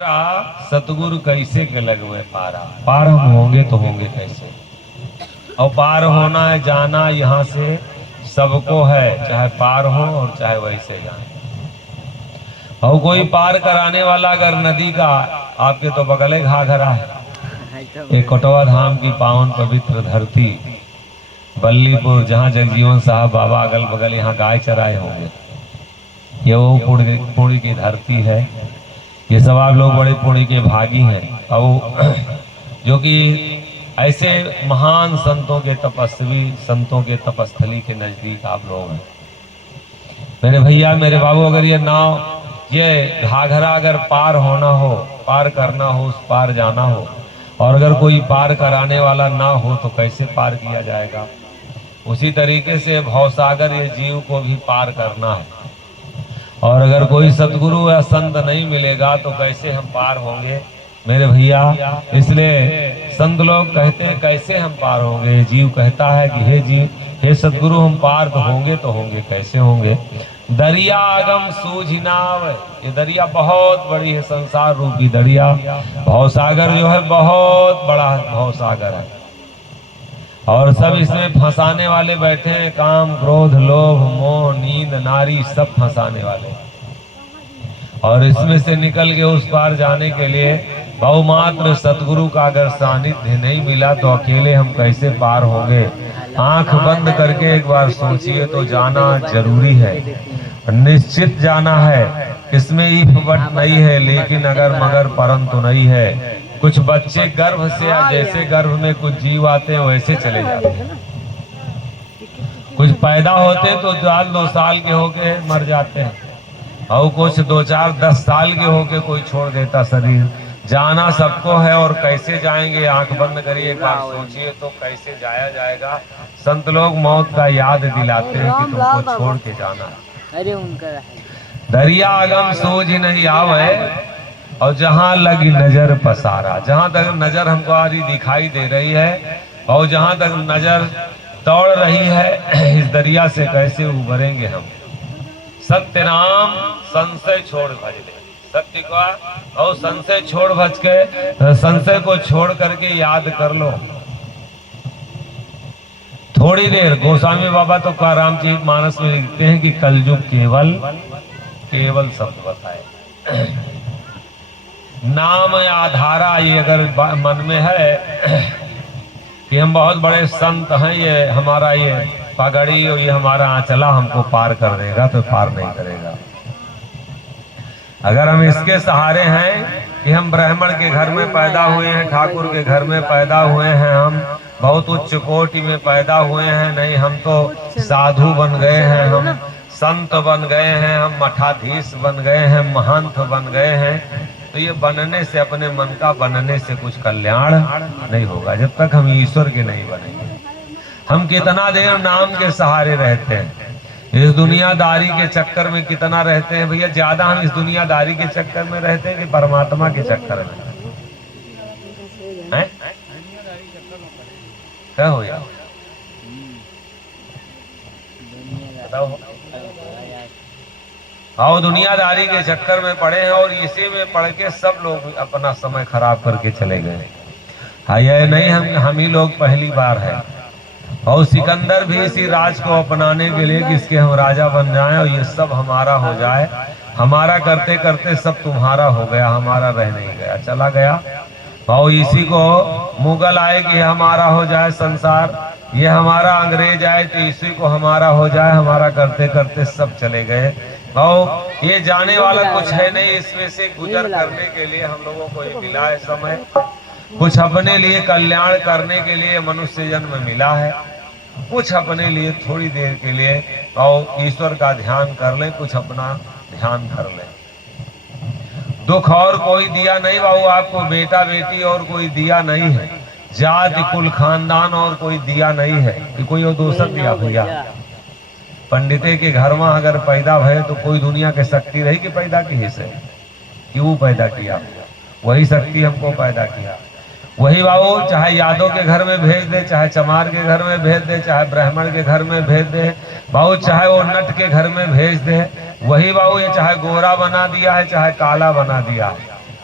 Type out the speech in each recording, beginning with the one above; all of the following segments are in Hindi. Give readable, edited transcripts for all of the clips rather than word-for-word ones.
सतगुरु कैसे के लगवे पारा, पार हम होंगे तो होंगे कैसे। और पार होना है, जाना यहाँ से सबको है, चाहे पार हो और चाहे वैसे जाए। और कोई पार कराने वाला अगर नदी का, आपके तो बगले घाघरा है, एक कोटवा धाम की पावन पवित्र धरती बल्लीपुर, जहाँ जगजीवन साहब बाबा अगल बगल यहाँ गाय चराए होंगे, ये वो पुण्य की धरती है। ये सब आप लोग बड़े पुण्य के भागी हैं। और जो कि ऐसे महान संतों के, तपस्वी संतों के तपस्थली के नजदीक आप लोग हैं। मेरे भैया, मेरे बाबू, अगर ये नाव, ये घाघरा अगर पार होना हो, पार करना हो, उस पार जाना हो, और अगर कोई पार कराने वाला ना हो तो कैसे पार किया जाएगा। उसी तरीके से भवसागर ये जीव को भी पार करना है। और अगर कोई सतगुरु या संत नहीं मिलेगा तो कैसे हम पार होंगे मेरे भैया। इसलिए संत लोग कहते हैं कैसे हम पार होंगे। जीव कहता है कि हे जीव, हे सतगुरु, हम पार तो होंगे कैसे होंगे। दरिया अगम सूझ नाव, ये दरिया बहुत बड़ी है, संसार रूपी दरिया। भवसागर जो है बहुत बड़ा भवसागर है, और सब इसमें फंसाने वाले बैठे हैं। काम, क्रोध, लोभ, मोह, नींद, नारी, सब फंसाने वाले। और इसमें से निकल के उस पार जाने के लिए बहुमात्र सतगुरु का अगर सानिध्य नहीं मिला तो अकेले हम कैसे पार होंगे। आंख बंद करके एक बार सोचिए तो जाना जरूरी है, निश्चित जाना है। इसमें इफ बट नहीं है, लेकिन अगर मगर परंतु नहीं है। कुछ बच्चे गर्भ से, जैसे गर्भ में कुछ जीव आते हैं वैसे चले जाते हैं। कुछ पैदा होते तो 2 साल के होके मर जाते हैं, और कुछ 2, 4, 10 साल के होके कोई छोड़ देता शरीर। जाना सबको है, और कैसे जाएंगे, आंख बंद करिए, एक बार सोचिए तो कैसे जाया जाएगा। संत लोग मौत का याद दिलाते हैं कि तुमको छोड़ के जाना है। अरे उनका दरिया अगम सोझ नहीं आवे, और जहां लगी नजर पसारा। जहां तक नजर हमको आ रही दिखाई दे रही है, और जहां तक नजर दौड़ रही है, इस दरिया से कैसे उबरेंगे हम। सत्य नाम संशय छोड़ भज ले, सत्य का और संशय छोड़ भज के, संशय को छोड़ करके याद कर लो थोड़ी देर। गोस्वामी बाबा तो का रामचरितमानस में लिखते हैं कि कलयुग केवल शब्द बताए। नाम आधारा, ये अगर मन में है कि हम बहुत बड़े संत हैं, ये हमारा ये पगड़ी और ये हमारा आंचला हमको पार कर देगा, तो पार नहीं करेगा। अगर हम इसके सहारे हैं कि हम ब्राह्मण के घर में पैदा हुए हैं, ठाकुर के घर में पैदा हुए हैं, हम बहुत उच्च कोटि में पैदा हुए हैं, नहीं हम तो साधु बन गए हैं, हम संत बन गए हैं, हम मठाधीश बन गए हैं, महंत बन गए हैं, तो ये बनने से, अपने मन का बनने से कुछ कल्याण नहीं होगा जब तक हम ईश्वर के नहीं बनेंगे। हम कितना देर नाम के सहारे रहते हैं, इस दुनियादारी के चक्कर में कितना रहते हैं भैया। ज्यादा हम इस दुनियादारी के चक्कर में रहते हैं कि परमात्मा के चक्कर में हैं? क्या हो यार, बताओ। हाँ, दुनियादारी के चक्कर में पड़े हैं, और इसी में पड़ के सब लोग अपना समय खराब करके चले गए। हाँ, यह नहीं हम ही लोग पहली बार है। और सिकंदर भी इसी राज को अपनाने के लिए, किसके हम राजा बन जाएं और ये सब हमारा हो जाए। हमारा करते करते सब तुम्हारा हो गया, हमारा रह नहीं गया, चला गया। और इसी को मुगल आए कि हमारा हो जाए संसार, ये हमारा अंग्रेज आए तो इसी को हमारा हो जाए, हमारा करते करते सब चले गए। और ये जाने वाला कुछ है नहीं, इसमें से गुजर करने के लिए हम लोगों को ये मिला है समय, कुछ अपने लिए कल्याण करने के लिए मनुष्य जन्म मिला है, कुछ अपने लिए थोड़ी देर के लिए और ईश्वर का ध्यान कर ले, कुछ अपना ध्यान कर ले। दुख और कोई दिया नहीं बाबू आपको, बेटा बेटी और कोई दिया नहीं है, जाति कुल खानदान और कोई दिया नहीं है कि कोई और दूसर दिया भैया। पंडिते के घर में अगर पैदा भय तो कोई दुनिया के शक्ति रही कि पैदा की से, क्यों पैदा किया, वही शक्ति हमको पैदा किया। वही बाबू चाहे यादव के घर में भेज दे, चाहे चमार के घर में भेज दे, चाहे ब्राह्मण के घर में भेज दे बाबू, चाहे वो नट के घर में भेज दे, वही बाबू ये चाहे गोरा बना दिया है चाहे काला बना दिया है,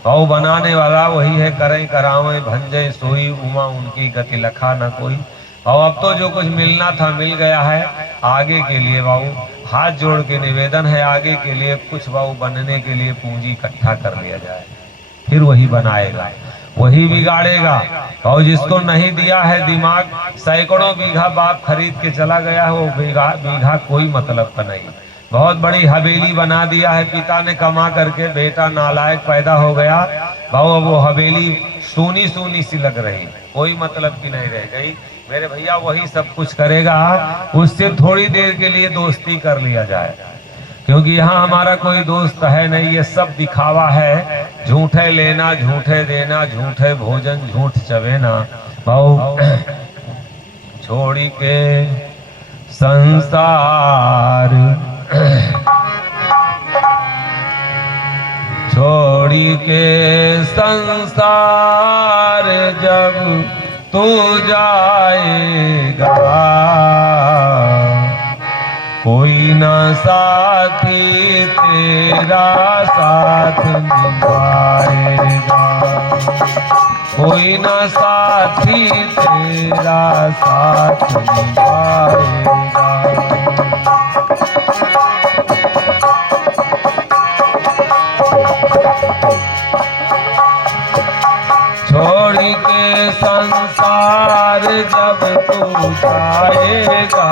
भाव बनाने वाला वही है, करें करावें भंजे सोई उमा उनकी गति लखा न कोई। और अब तो जो कुछ मिलना था मिल गया है, आगे के लिए बाबू हाथ जोड़ के निवेदन है, आगे के लिए कुछ बाबू बनने के लिए पूंजी इकट्ठा कर लिया जाए, फिर वही बनाएगा, वही बिगाड़ेगा। और जिसको नहीं दिया है दिमाग, सैकड़ों बीघा बाप खरीद के चला गया है, वो बीघा कोई मतलब का नहीं। बहुत बड़ी हवेली बना दिया है पिता ने कमा करके, बेटा नालायक पैदा हो गया, भाव वो हवेली सूनी सूनी सी लग रही, कोई मतलब की नहीं रह गई। मेरे भैया वही सब कुछ करेगा, उससे थोड़ी देर के लिए दोस्ती कर लिया जाए, क्योंकि यहाँ हमारा कोई दोस्त है नहीं, ये सब दिखावा है। झूठे लेना झूठे देना, झूठे भोजन झूठ चवेना। भाव छोड़ी के संसार, छोड़ी के संसार जब तू जाएगा, कोई न साथी तेरा साथ निभाएगा, कोई न साथी तेरा साथ निभाएगा। छोड़ के संसार जब तू जाएगा,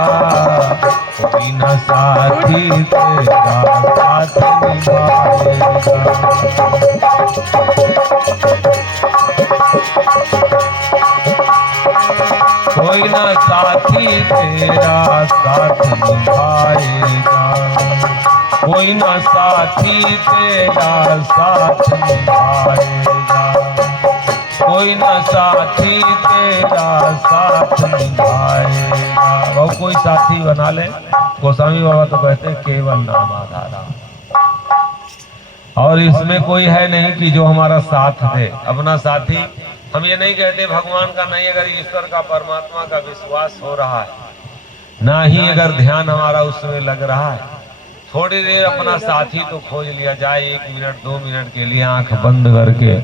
कोई न साथी तेरा साथ निभाएगा, कोई न साथी तेरा साथ निभाएगा, कोई न साथी तेरा साथ निभाएगा, कोई न साथी तेरा साथ निभाएगा। वो कोई साथी बना ले, गोस्वामी बाबा तो कहते हैं केवल नाम आधारा, और इसमें कोई है नहीं कि जो हमारा साथ दे। अपना साथी हम ये नहीं कहते भगवान का नहीं, अगर ईश्वर का परमात्मा का विश्वास हो रहा है, ना ही अगर ध्यान हमारा उसमें लग रहा है, थोड़ी देर अपना साथी तो खोज लिया जाए, 1 मिनट 2 मिनट के लिए आंख बंद करके।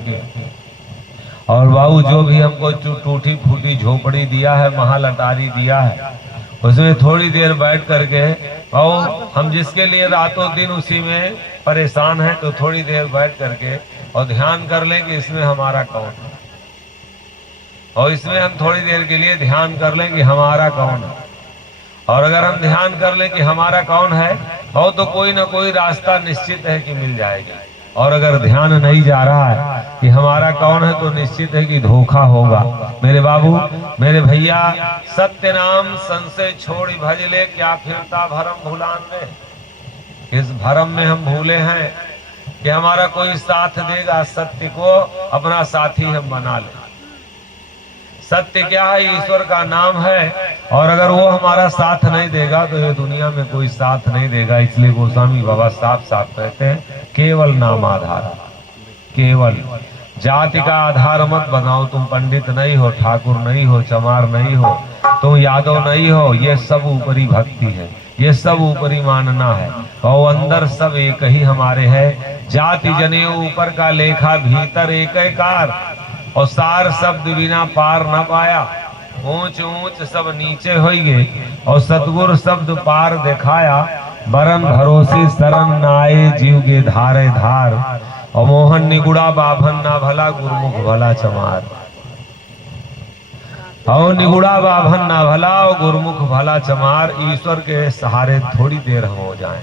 और बाबू जो भी हमको टूटी फूटी झोपड़ी दिया है, महल अटारी दिया है, उसमें थोड़ी देर बैठ करके, और हम जिसके लिए रातों दिन उसी में परेशान हैं, तो थोड़ी देर बैठ करके और ध्यान कर लें कि इसमें हमारा कौन है, और इसमें हम थोड़ी देर के लिए ध्यान कर लें कि हमारा कौन है। और अगर हम ध्यान कर लें कि हमारा कौन है, और तो कोई ना कोई रास्ता निश्चित है कि मिल जाएगा। और अगर ध्यान नहीं जा रहा है कि हमारा कौन है, तो निश्चित है कि धोखा होगा। मेरे बाबू मेरे भैया, सत्य नाम संशय छोड़ भज ले, क्या फिरता भरम भुलान में। इस भरम में हम भूले हैं कि हमारा कोई साथ देगा, सत्य को अपना साथी हम बना ले। सत्य क्या है? ईश्वर का नाम है, और अगर वो हमारा साथ नहीं देगा तो ये दुनिया में कोई साथ नहीं देगा। इसलिए गोस्वामी बाबा साफ साफ कहते हैं केवल नाम आधार, केवल जाति का आधार मत बनाओ। तुम पंडित नहीं हो, ठाकुर नहीं हो, चमार नहीं हो, तुम यादव नहीं हो, ये सब ऊपरी भक्ति है, ये सब ऊपरी मानना है। और अंदर सब एक ही हमारे है। जाति जने ऊपर का लेखा, भीतर एक और सार शब्द बिना पार न पाया। ऊंच ऊंच सब नीचे होइए, और सतगुरु शब्द पार दिखाया। बरन भरोसे शरण नाए, जीव के धारे धार। और मोहन निगुड़ा बाभन ना भला, गुरुमुख भला चमार। और निगुड़ा बाभन ना भला और गुरुमुख भला चमार। ईश्वर के सहारे थोड़ी देर हम हो जाएं।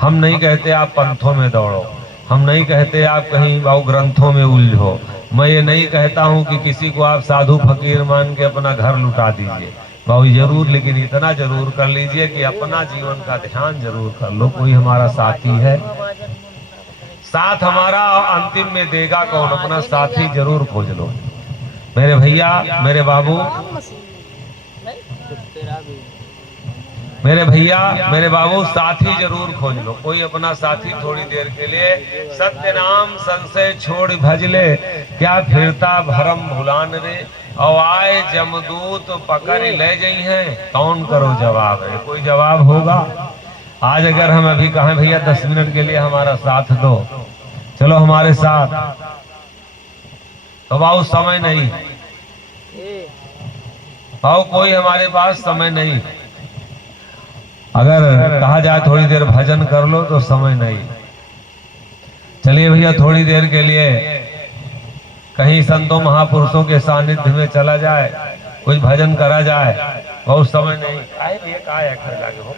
हम नहीं कहते आप पंथों में दौड़ो, हम नहीं कहते आप कहीं ग्रंथों में उलझो। मैं ये नहीं कहता हूँ कि किसी को आप साधु फकीर मान के अपना घर लुटा दीजिए, बाबू जरूर, लेकिन इतना जरूर कर लीजिए कि अपना जीवन का ध्यान जरूर कर लो। कोई हमारा साथी है, साथ हमारा अंतिम में देगा कौन? अपना साथी जरूर खोज लो मेरे भैया, मेरे बाबू, मेरे भैया, मेरे बाबू, साथी जरूर खोज लो। कोई अपना साथी थोड़ी देर के लिए सत्य नाम संशय छोड़ भज ले, क्या फिरता भरम भुलान रे। और आए जमदूत पकड़ ले गई हैं, कौन करो जवाब है? कोई जवाब होगा? आज अगर हम अभी कहें भैया 10 मिनट के लिए हमारा साथ दो, चलो हमारे साथ, तो भाव समय नहीं, भाव कोई हमारे पास समय नहीं। अगर कहा जाए थोड़ी देर भजन कर लो तो समय नहीं। चलिए भैया थोड़ी देर के लिए कहीं संतों महापुरुषों के सानिध्य में चला जाए, कुछ भजन करा जाए, बहुत समय नहीं। आए भैया कहा है खड़े लागे हो।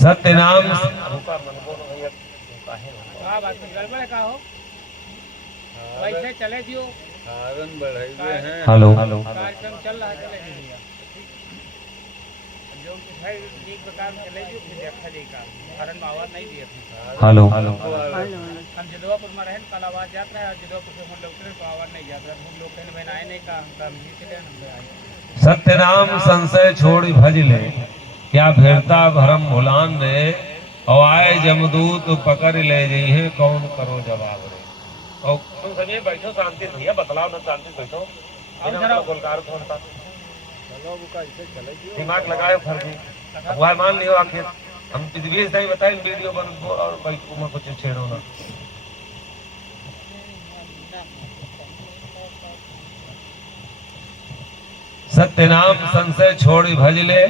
सत्य नाम वैसे चले दियो। हेलो कार्यक्रम चल रहा है, जो है एक प्रकार में चले दियो, फिर देखा देगा हरन में आवाज नहीं दिए थे। हेलो हम जदवापुर में रहें, कल आवाज जाता है, जदवापुर से हम लोग तो आवाज नहीं जाता। हम लोग कहीं बहन आए नहीं, कहा हम चले हम आए। सत्य नाम संशय छोड़ भज ले, क्या भेड़ता भरम भुलान रे। और आए जमदूत पकड़ ले जइहे, कौन करो जवाब रे। और तुम सभी बैठो शांति भैया, बतलाओ ना शांति बैठो। गोलकार कौन था, दिमाग लगाए फर्जी वह मान लियो। आखिर हम पृथ्वी से बताए वीडियो बन और बैठो में कुछ छेड़ो ना। सत्य नाम संशय छोड़ भज ले,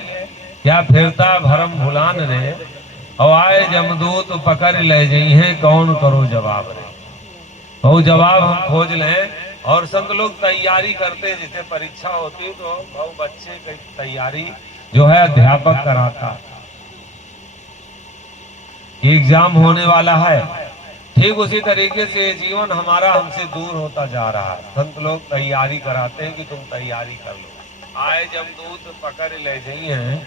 क्या फिरता भरम भुलान रे। और आए जमदूत पकड़ ले जइहे, कौन करो जवाब रे। वो जवाब हम खोज लें। और संत लोग तैयारी करते, जैसे परीक्षा होती तो बहुत बच्चे की तैयारी जो है अध्यापक कराता। एग्जाम होने वाला है, ठीक उसी तरीके से जीवन हमारा हमसे दूर होता जा रहा है। संत लोग तैयारी कराते हैं कि तुम तैयारी कर लो। आए जमदूत पकड़ ले जाइए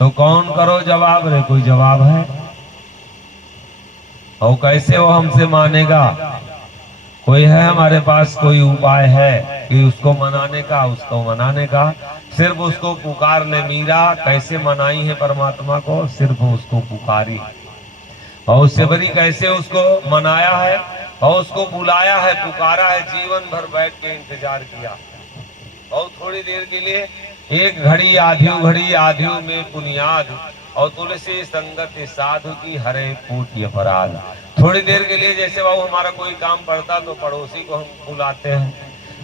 तो कौन करो जवाब रे। कोई जवाब है? और कैसे वो हमसे मानेगा? कोई है हमारे पास कोई उपाय है कि उसको मनाने का, उसको मनाने का? सिर्फ उसको पुकार ले। मीरा कैसे मनाई है परमात्मा को? सिर्फ उसको पुकारी, और उससे बड़ी कैसे उसको मनाया है, और उसको बुलाया है, पुकारा है, जीवन भर बैठ के इंतजार किया। और थोड़ी देर के लिए एक घड़ी आधियो में पुनियाद, और तुलसी संगत साधु की हरे पूत अपराध। थोड़ी देर के लिए जैसे बाबू हमारा कोई काम पड़ता तो पड़ोसी को हम बुलाते हैं,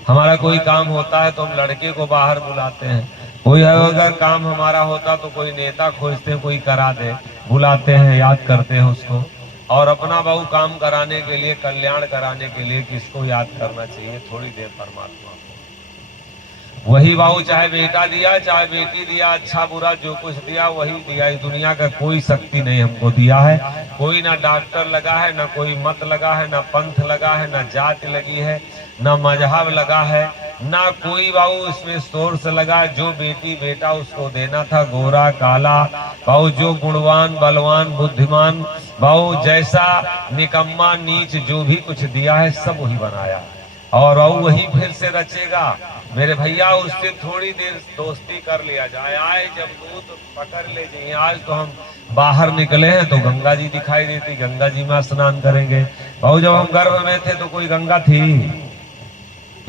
हमारा कोई काम होता है तो हम लड़के को बाहर बुलाते हैं, कोई अगर काम हमारा होता तो कोई नेता खोजते हैं, कोई करा दे, बुलाते हैं, याद करते हैं उसको। और अपना बाबू काम कराने के लिए, कल्याण कराने के लिए किसको याद करना चाहिए? थोड़ी देर परमात्मा को। वही बाबू चाहे बेटा दिया चाहे बेटी दिया, अच्छा बुरा जो कुछ दिया वही दिया। इस दुनिया का कोई शक्ति नहीं हमको दिया है। कोई ना डॉक्टर लगा है, ना कोई मत लगा है, ना पंथ लगा है, ना जात लगी है, ना मजहब लगा है, ना कोई बाबू इसमें सोर्स लगा है। जो बेटी बेटा उसको देना था, गोरा काला बाबू, जो गुणवान बलवान बुद्धिमान बाबू, जैसा निकम्मा नीच जो भी कुछ दिया है सब वही बनाया, और वही फिर से रचेगा। मेरे भैया उससे थोड़ी देर दोस्ती कर लिया जाए। आए जमदूत पकड़ ले जाइए। आज तो हम बाहर निकले हैं तो गंगा जी दिखाई देती, गंगा जी में स्नान करेंगे। और जब हम गर्भ में थे तो कोई गंगा थी?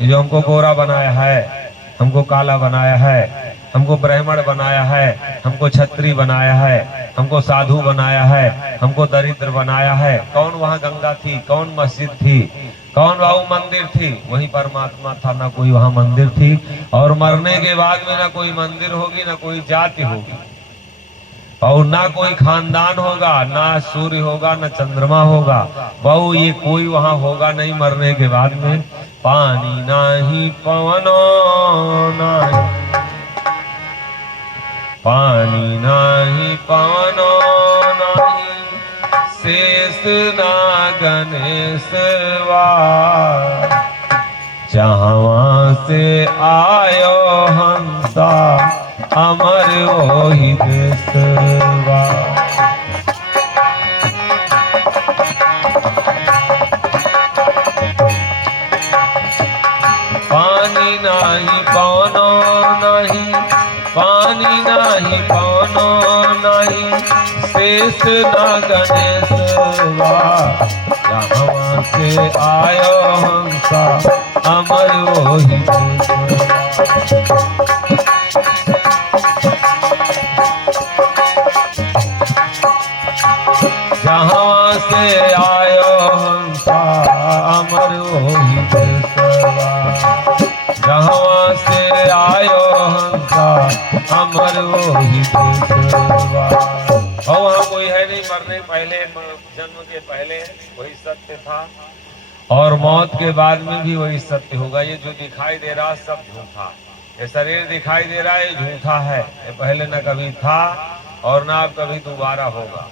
जो हमको गोरा बनाया है, हमको काला बनाया है, हमको ब्राह्मण बनाया है, हमको छत्री बनाया है, हमको साधु बनाया है, हमको दरिद्र बनाया है। कौन वहाँ गंगा थी? कौन मस्जिद थी? कौन बाबू मंदिर थी? वही परमात्मा था। ना कोई वहाँ मंदिर थी, और मरने के बाद में ना कोई मंदिर होगी, ना कोई जाति होगी, और ना कोई खानदान होगा, ना सूर्य होगा, ना चंद्रमा होगा। बहु ये कोई वहाँ होगा नहीं मरने के बाद में। पानी नाही पवनो नाही, पानी नाही पवनो नाही, शेष ना गणेशवा। जहाँ से आयो हंसा, अमर वही देशवा। पानी नाही पवनो नाही, पानी नाही पवनो नाही, शेष ना गणेशवा। जहाँ से आयो हंसा, अमर वही देशवा। कहाँ से आयो हंसा अमर ओहि देशवा, जहाँ से आयो हंसा अमर ओहि देशवा। और वहाँ कोई है नहीं, मरने पहले, जन्म के पहले वही सत्य था और मौत के बाद में भी वही सत्य होगा। ये जो दिखाई दे रहा सब झूठा, ये शरीर दिखाई दे रहा है झूठा है, ये पहले न कभी था और ना अब कभी दोबारा होगा।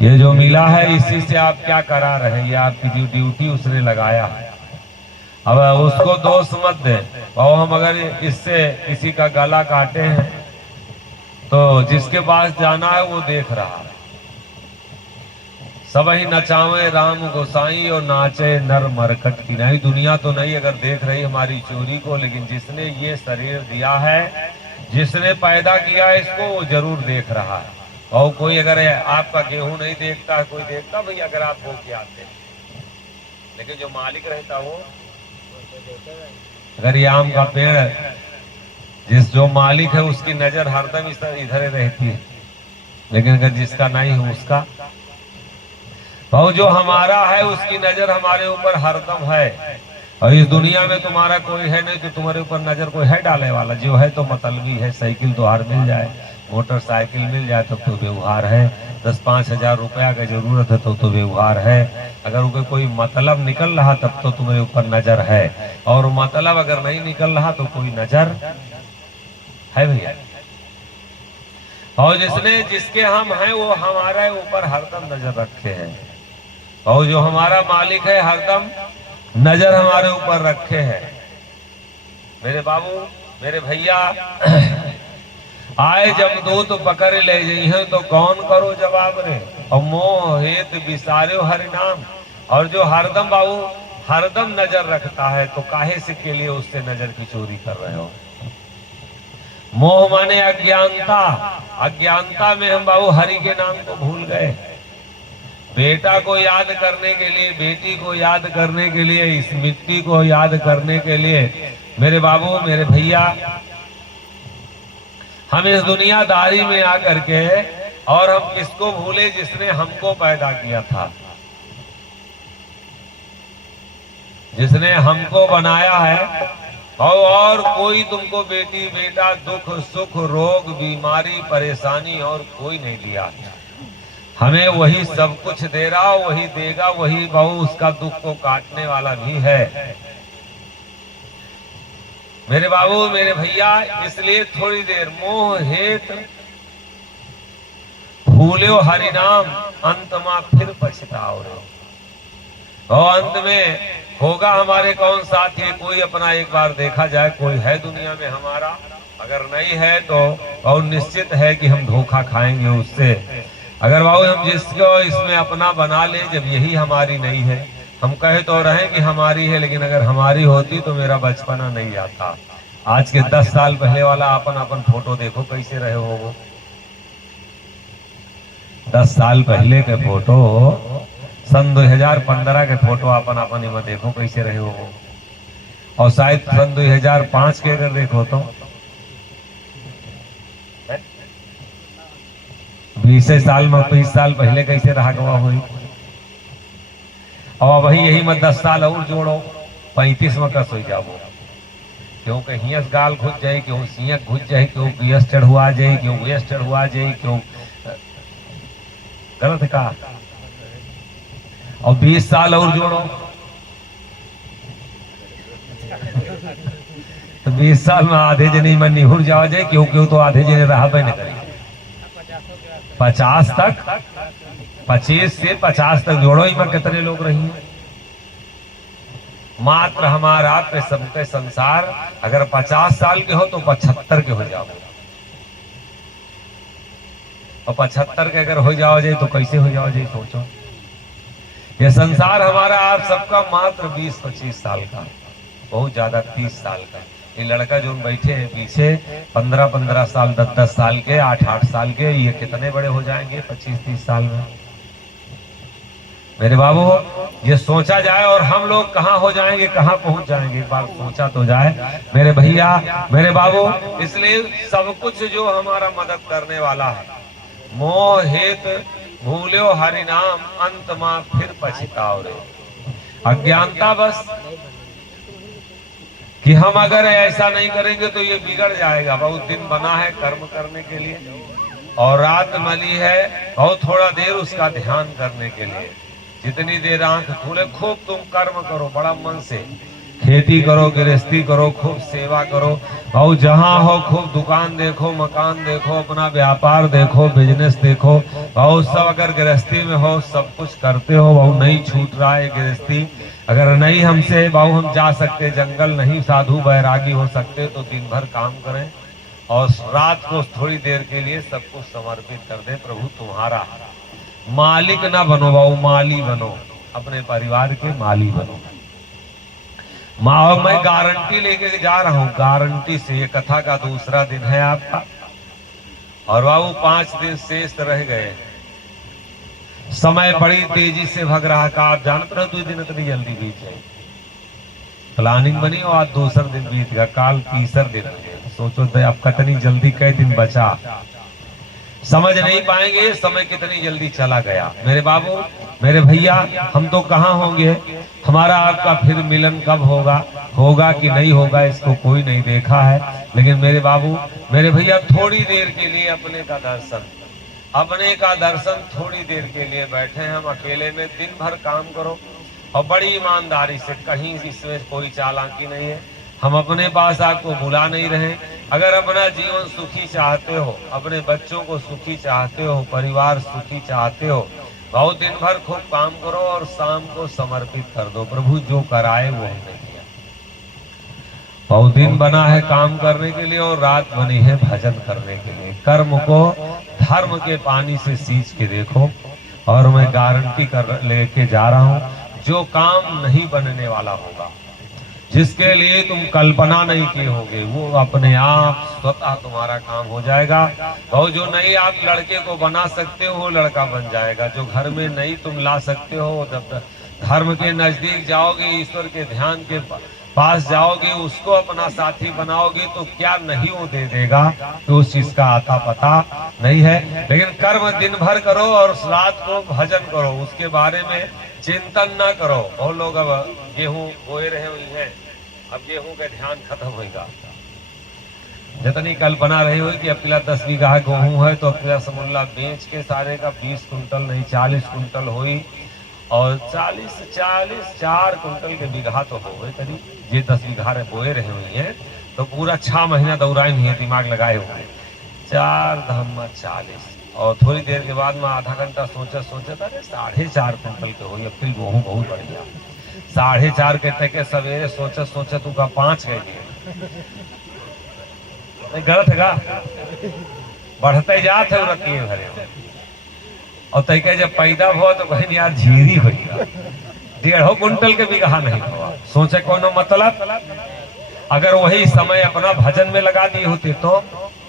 ये जो मिला है इसी से आप क्या करा रहे हैं, ये आपकी ड्यूटी उसने लगाया है। अब उसको दोष मत दे। और हम अगर इससे किसी का गला काटे हैं तो जिसके पास जाना है वो देख रहा है। सब ही नचावे राम गोसाई और नाचे नर मरकट की। नहीं दुनिया तो नहीं अगर देख रही हमारी चोरी को, लेकिन जिसने ये शरीर दिया है, जिसने पैदा किया है इसको, वो जरूर देख रहा है। और कोई अगर आपका गेहूं नहीं देखता है, कोई देखता भाई अगर आप वो क्या आते, लेकिन जो मालिक रहता वो, अगर ये आम का पेड़ जो मालिक है उसकी नजर हरदम इधर रहती है, लेकिन अगर जिसका नहीं है उसका, और जो हमारा है उसकी नजर हमारे ऊपर हरदम है। और इस दुनिया में तुम्हारा कोई है नहीं तो तुम्हारे ऊपर नजर कोई है डालने वाला, जो है तो मतलबी है। साइकिल तो हार मिल जाए, मोटरसाइकिल मिल जाए तब तो व्यवहार है। 10-5 हजार रुपया की जरूरत है तो व्यवहार है। अगर कोई मतलब निकल रहा तब तो तुम्हारे ऊपर नजर है, और मतलब अगर नहीं निकल रहा तो कोई नजर है भैया। और जिसके हम हैं वो हमारे ऊपर हरदम नजर रखे हैं, और जो हमारा मालिक है हरदम नजर हमारे ऊपर रखे हैं। मेरे बाबू, मेरे भैया, आए जब दूत पकड़ ले जइहे तो कौन करो जवाब रे, और मोह हेत बिसारो हरि नाम। और जो हरदम बाबू हरदम नजर रखता है तो काहे से के लिए उससे नजर की चोरी कर रहे हो। मोह माने अज्ञानता, अज्ञानता में हम बाबू हरि के नाम को भूल गए। बेटा को याद करने के लिए, बेटी को याद करने के लिए, इस मिट्टी को याद करने के लिए, मेरे बाबू मेरे भैया, हम इस दुनियादारी में आकर के, और हम किसको भूले, जिसने हमको पैदा किया था, जिसने हमको बनाया है। और कोई तुमको बेटी बेटा दुख सुख रोग बीमारी परेशानी और कोई नहीं दिया। हमें वही सब कुछ दे रहा, वही देगा, वही बहु उसका दुख को काटने वाला भी है। मेरे बाबू मेरे भैया, इसलिए थोड़ी देर मोह हेत भूलो हरि नाम, अंत में फिर पछताओ रे। और अंत में होगा हमारे कौन साथी, कोई अपना एक बार देखा जाए, कोई है दुनिया में हमारा, अगर नहीं है तो और निश्चित है कि हम धोखा खाएंगे उससे। अगर बाबू हम जिसको इसमें अपना बना ले, जब यही हमारी नहीं है, हम कहे तो रहे कि हमारी है, लेकिन अगर हमारी होती तो मेरा बचपना नहीं जाता। आज के 10 साल पहले वाला अपन फोटो देखो कैसे रहे हो वो। 10 साल पहले के फोटो, सन 2015 के फोटो अपन में देखो कैसे रहे हो। और शायद सन 2005 के अगर देखो तो 20 साल में 20 साल पहले कैसे रहा गवा हुई। और वही यही में 10 साल और जोड़ो, 35 में कस हो जाओ। क्यों हियस गाल घुस जाए, क्यों सियक घुस जाए, क्यों पियस चढ़ुआ जाए, क्यों वेस चढ़ुआ जाए, क्यों गलत का। और 20 साल और जोड़ो तो 20 साल में आधे जने में निहुर जावा जाए, क्यों क्यों तो आधे जने रहा नहीं करे। 50 तक, 25 से 50 तक जोड़ो, इमा कितने लोग रही हैं। मात्र हमारा पे सबके संसार अगर 50 साल के हो तो 75 के हो जाओ, और 75 के अगर हो जाओ जाए तो कैसे हो जाओ जाए सोचो। ये संसार हमारा आप सबका मात्र 20-25 साल का, बहुत ज्यादा 30 साल का। ये लड़का जो बैठे हैं पीछे 15-15 साल, 10-10 साल के, 8-8 साल के, ये कितने बड़े हो जाएंगे 25-30 साल में। मेरे बाबू ये सोचा जाए और हम लोग कहाँ हो जाएंगे, कहाँ पहुंच जाएंगे, एक बार सोचा तो जाए मेरे भैया मेरे बाबू। इसलिए सब कुछ जो हमारा मदद करने वाला है, मोह हेत भूल्यो हरि नाम अंत मां फिर पछताओ रे। अज्ञानता बस कि हम अगर ऐसा नहीं करेंगे तो ये बिगड़ जाएगा। बहुत दिन बना है कर्म करने के लिए और रात मली है बहुत थोड़ा देर उसका ध्यान करने के लिए। जितनी देर आंख खुले खूब तुम कर्म करो, बड़ा मन से खेती करो, गृहस्थी करो, खूब सेवा करो और जहां हो खूब दुकान देखो, मकान देखो, अपना व्यापार देखो, बिजनेस देखो और सब अगर गृहस्थी में हो सब कुछ करते हो। बहु नहीं छूट रहा है गृहस्थी, अगर नहीं हमसे बहु हम जा सकते जंगल, नहीं साधु बैरागी हो सकते तो दिन भर काम करें और रात को थोड़ी देर के लिए सब कुछ समर्पित कर दें। प्रभु तुम्हारा मालिक ना बनो बाबू, माली बनो, अपने परिवार के माली बनो। मैं गारंटी लेके जा रहा हूँ, गारंटी से। ये कथा का दूसरा दिन है आपका और बाबू 5 दिन शेष रह गए। समय बड़ी तेजी से भग रहा का आप जानते हो 2 दिन इतनी जल्दी बीत जाए। प्लानिंग बनी और आज दूसरा दिन बीत गया, काल तीसरा दिन। सोचो तो अब कितनी जल्दी कई दिन बचा, समझ नहीं पाएंगे समय कितनी जल्दी चला गया। मेरे बाबू, मेरे भैया, हम तो कहाँ होंगे, हमारा आपका फिर मिलन कब होगा, होगा कि नहीं होगा इसको कोई नहीं देखा है। लेकिन मेरे बाबू, मेरे भैया, थोड़ी देर के लिए अपने का दर्शन, अपने का दर्शन थोड़ी देर के लिए बैठे हम अकेले में। दिन भर काम करो और बड़ी ईमानदारी से, कहीं इसमें कोई चालाकी नहीं है। हम अपने पास आपको बुला नहीं रहे। अगर अपना जीवन सुखी चाहते हो, अपने बच्चों को सुखी चाहते हो, परिवार सुखी चाहते हो, बहुत दिन भर खूब काम करो और शाम को समर्पित कर दो। प्रभु जो कराए वो हमने किया। बहुत दिन बना है काम करने के लिए और रात बनी है भजन करने के लिए। कर्म को धर्म के पानी से सींच के देखो और मैं गारंटी कर लेके जा रहा हूँ, जो काम नहीं बनने वाला होगा, जिसके लिए तुम कल्पना नहीं किए होगे, वो अपने आप स्वतः तुम्हारा काम हो जाएगा। और जो नहीं आप लड़के को बना सकते हो वो लड़का बन जाएगा। जो घर में नहीं तुम ला सकते हो, जब धर्म के नजदीक जाओगे, ईश्वर के ध्यान के पास जाओगे, उसको अपना साथी बनाओगे तो क्या नहीं वो दे देगा, तो उस चीज का आता पता नहीं है। लेकिन कर्म दिन भर करो और रात को भजन करो, उसके बारे में चिंतन ना करो। और लोग अब गेहूं बोए रहे हुए हैं, अब गेहूं का ध्यान खत्म होगा। जितनी कल्पना रही हुई कि अपिला 10 बीघा गेहूं है तो अपिला समूला बेच के सारे का 20 कुंटल नहीं 40 कुंटल हुई और 4 कुंटल के बीघा तो हो गए करीब। ये 10 बीघा बोए रहे हुए हैं तो पूरा 6 महीना दौड़ाए हुए, दिमाग लगाए हुए। 4 धम्मा 40 और थोड़ी देर के बाद मैं आधा घंटा सोचा अरे 4.5 कुंटल के हुई। फिर गेहूं बहुत बढ़िया 4.5 के टके सवेरे सोचा तू का 5 गए नहीं, गलत है का बढ़ते जाते हो रखी है भरे। और तय के जब पैदा हुआ तो कहीं यार झीरी हो गया 1.5 कुंटल के बीघा नहीं हुआ। सोचे कोनो मतलब, अगर वही समय अपना भजन में लगा दिए होते तो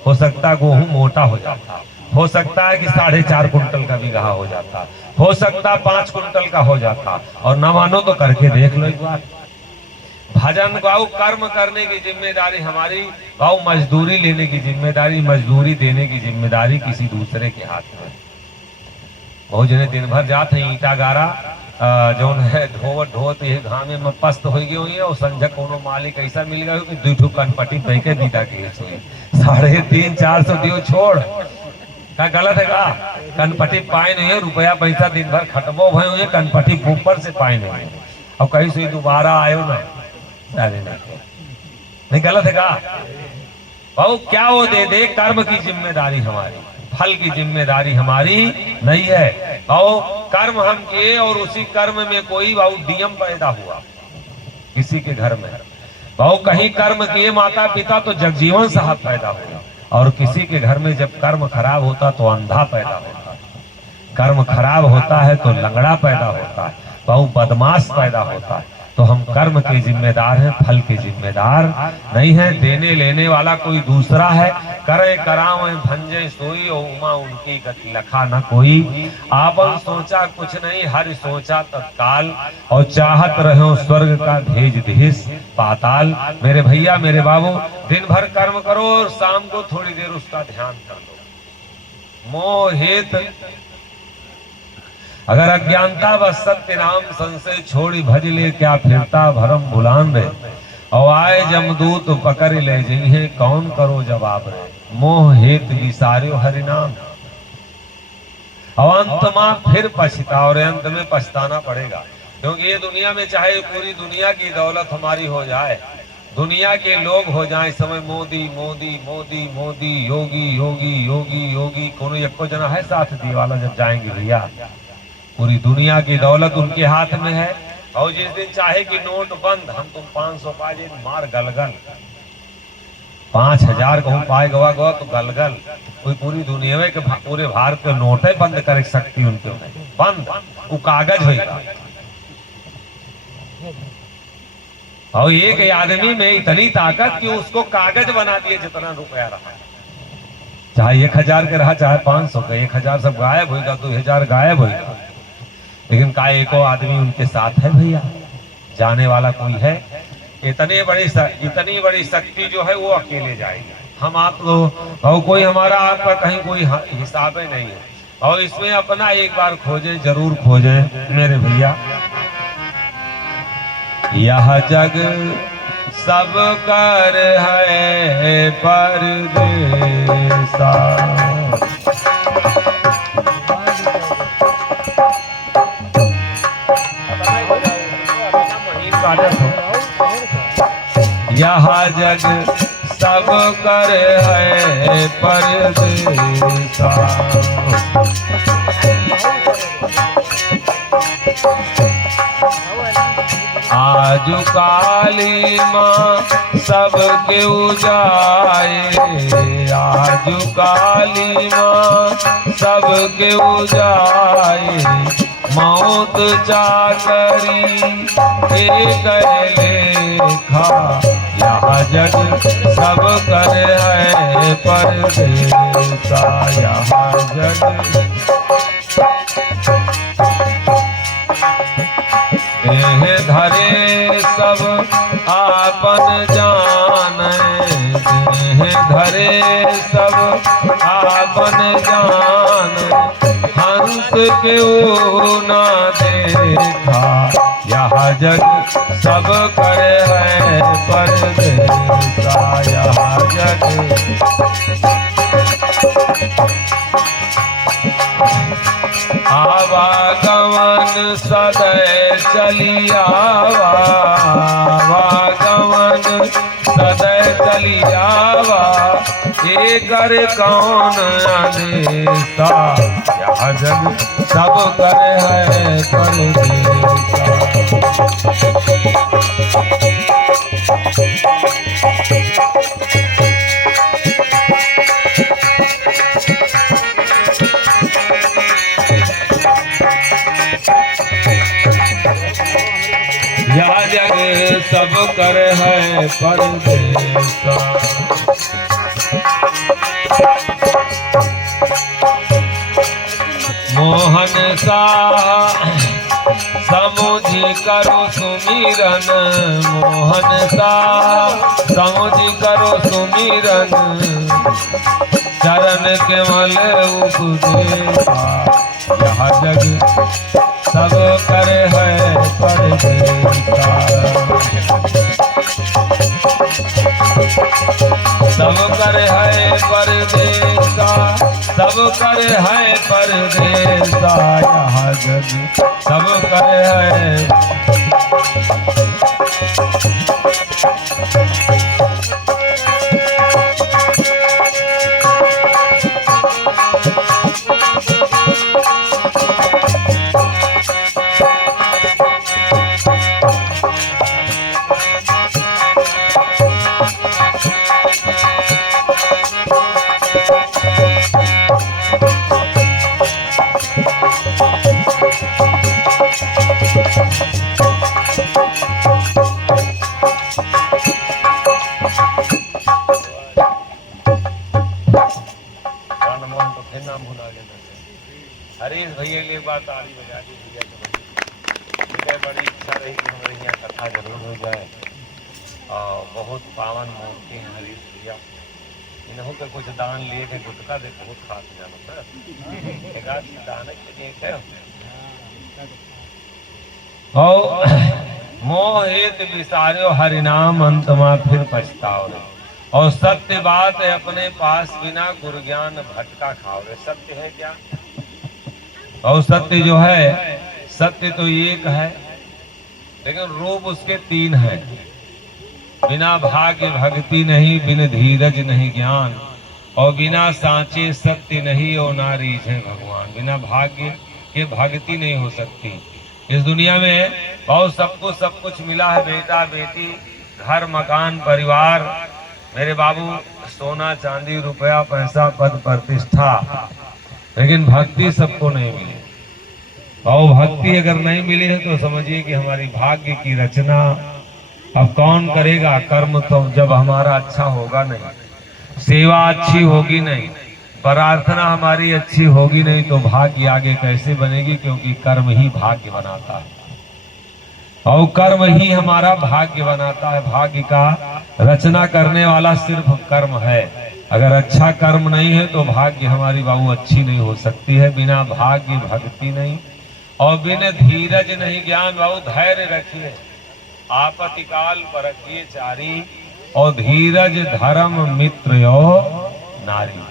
हो सकता गेहूं मोटा हो जाता, हो सकता है कि 4.5 कुंटल का बीघा हो जाता, हो सकता 5 कुंटल का हो जाता। और न मानो तो करके देख लो एक बार। भजन गाओ, कर्म करने की जिम्मेदारी हमारी, गाओ मजदूरी लेने की जिम्मेदारी, मजदूरी देने की जिम्मेदारी किसी दूसरे के हाथ में। बहुत जने दिन भर जाते हैं ईटा गारा जौन है ढोवत ये घामे में पस्त हो गई हुई है और संजय कोनो मालिक ऐसा मिल गया कि 2 कनपट्टी दे के बीता के 350-400 दियो छोड़ का गलत है का। कनपट्टी पाए नहीं है, रुपया पैसा दिन भर खटबो भय हुए, कनपट्टी ऊपर से पाए नहीं और कहीं से दोबारा आयो ना नहीं, गलत है का। बहु क्या वो दे दे, कर्म की जिम्मेदारी हमारी, फल की जिम्मेदारी हमारी नहीं है। बहु कर्म हम किए और उसी कर्म में कोई बहु नियम पैदा हुआ किसी के घर में। बहु कहीं कर्म किए माता पिता तो जगजीवन साहब पैदा हुआ और किसी के घर में जब कर्म खराब होता तो अंधा पैदा होता, कर्म खराब होता है तो लंगड़ा पैदा होता है, बहु बदमाश पैदा होता है। तो हम कर्म के जिम्मेदार हैं, फल के जिम्मेदार नहीं है। देने लेने वाला कोई दूसरा है। करे करावे भंजे सोई और उमा उनकी गति लखा न कोई। आपन सोचा कुछ नहीं, हरि सोचा तत्काल और चाहत रहे स्वर्ग का भेज देश पाताल। मेरे भैया मेरे बाबू, दिन भर कर्म करो और शाम को थोड़ी देर उसका ध्यान कर लो। मोहित अगर अज्ञानता व सत्य नाम संशय छोड़ी भज ले, क्या फिरता भरम भुलान रे। और आए जमदूत पकड़ ले जिन्हें, कौन करो जवाब रे। मोह हेत विसार्यो हरिनाम। और अंत में फिर पछता, और अंत में पछताना पड़ेगा। क्योंकि ये दुनिया में चाहे पूरी दुनिया की दौलत हमारी हो जाए, दुनिया के लोग हो जाए समय मोदी मोदी मोदी मोदी, योगी योगी योगी योगी, कोनो एको जना है साथ दी वाला जब जाएंगे भैया। पूरी दुनिया की दौलत उनके हाथ में है। और जिस दिन चाहे कि नोट बंद, हम तुम 500 पाए मार गलगल, 5000 कहूँ पाए गवा गवा तो गलगल। कोई पूरी दुनिया में के पूरे भारत के नोटे बंद कर सकती उनके बंद, वो कागज होगा। और एक आदमी में इतनी ताकत कि उसको कागज बना दिए जितना रुपया रहा, चाहे 1000 के रहा चाहे 500 का, 1000 सब गायब होगा, 2000 गायब होगा। लेकिन का एको आदमी उनके साथ है भैया, जाने वाला कोई है। इतनी बड़ी शक्ति जो है वो अकेले जाएगी। हम आप लोग और कोई हमारा आपका कहीं कोई हिसाब ही नहीं है। और इसमें अपना एक बार खोजे, जरूर खोजे मेरे भैया। यह जग सब कर है परदेसा, यह जग सब कर है परदेसा। आजु काली माँ सबके उजाए, आजु काली माँ सबके उजाए। मौत चाकरी के लेखा, यह जग सब कर है परदेसा। यह जग धरे सब आपन जाने, धरे सब आपन जाने। हंस के ना देखा, यह जग सब करे है परदेसा। यह जग आवागमन सदै चली आवा, आवागमन सदै चली आवा। एकर कौन अनेसा, यह जग सब करे है परदेसा। यह जग सब कर है परदेसा। मोहन सा समुझी करो सुमिरन, मोहन सा समुझी करो सुमिरन। चरण केवल उपदेशा, यह जग सब करे है परदेसा। सब करे है परदेसा, सब करे है परदेसा। यह जग सब करे है। हरीश भैया की एक बार ताली बजा दी भैया। बड़ी इच्छा रही कि हमारे यहाँ कथा जरूर हो जाए। और बहुत पावन मूर्ति हैं हरीश भैया। इन्हों के कुछ दान लिए थे, गुटका दे बहुत खास जानो सर। एक आदमी दान है और मोह हेत विसार्यो हरिनाम अंतमा फिर पछताओ रे। और सत्य बात है अपने पास बिना गुरु ज्ञान भटका खाओ रे। सत्य है क्या? और सत्य जो है, सत्य तो एक है लेकिन रूप उसके तीन है। बिना भाग्य भक्ति नहीं, बिन धीरज नहीं ज्ञान, और बिना सांचे सत्य नहीं और नारी है भगवान। बिना भाग्य के भक्ति नहीं हो सकती। इस दुनिया में बहुत सब कुछ मिला है, बेटा बेटी, घर मकान परिवार, मेरे बाबू, सोना चांदी रुपया पैसा पद प्रतिष्ठा, लेकिन भक्ति सबको नहीं मिली। और भक्ति अगर नहीं मिली है तो समझिए कि हमारी भाग्य की रचना अब कौन करेगा। कर्म तो जब हमारा अच्छा होगा नहीं, सेवा अच्छी होगी नहीं, प्रार्थना हमारी अच्छी होगी नहीं, तो भाग्य आगे कैसे बनेगी? क्योंकि कर्म ही भाग्य बनाता है और कर्म ही हमारा भाग्य बनाता है। भाग्य का रचना करने वाला सिर्फ कर्म है। अगर अच्छा कर्म नहीं है तो भाग्य हमारी बाबू अच्छी नहीं हो सकती है। बिना भाग्य भक्ति नहीं, और बिना धीरज नहीं ज्ञान। बाबू धैर्य रखिए, आपत्ति काल परखिए चारी, और धीरज धर्म मित्र यो नारी।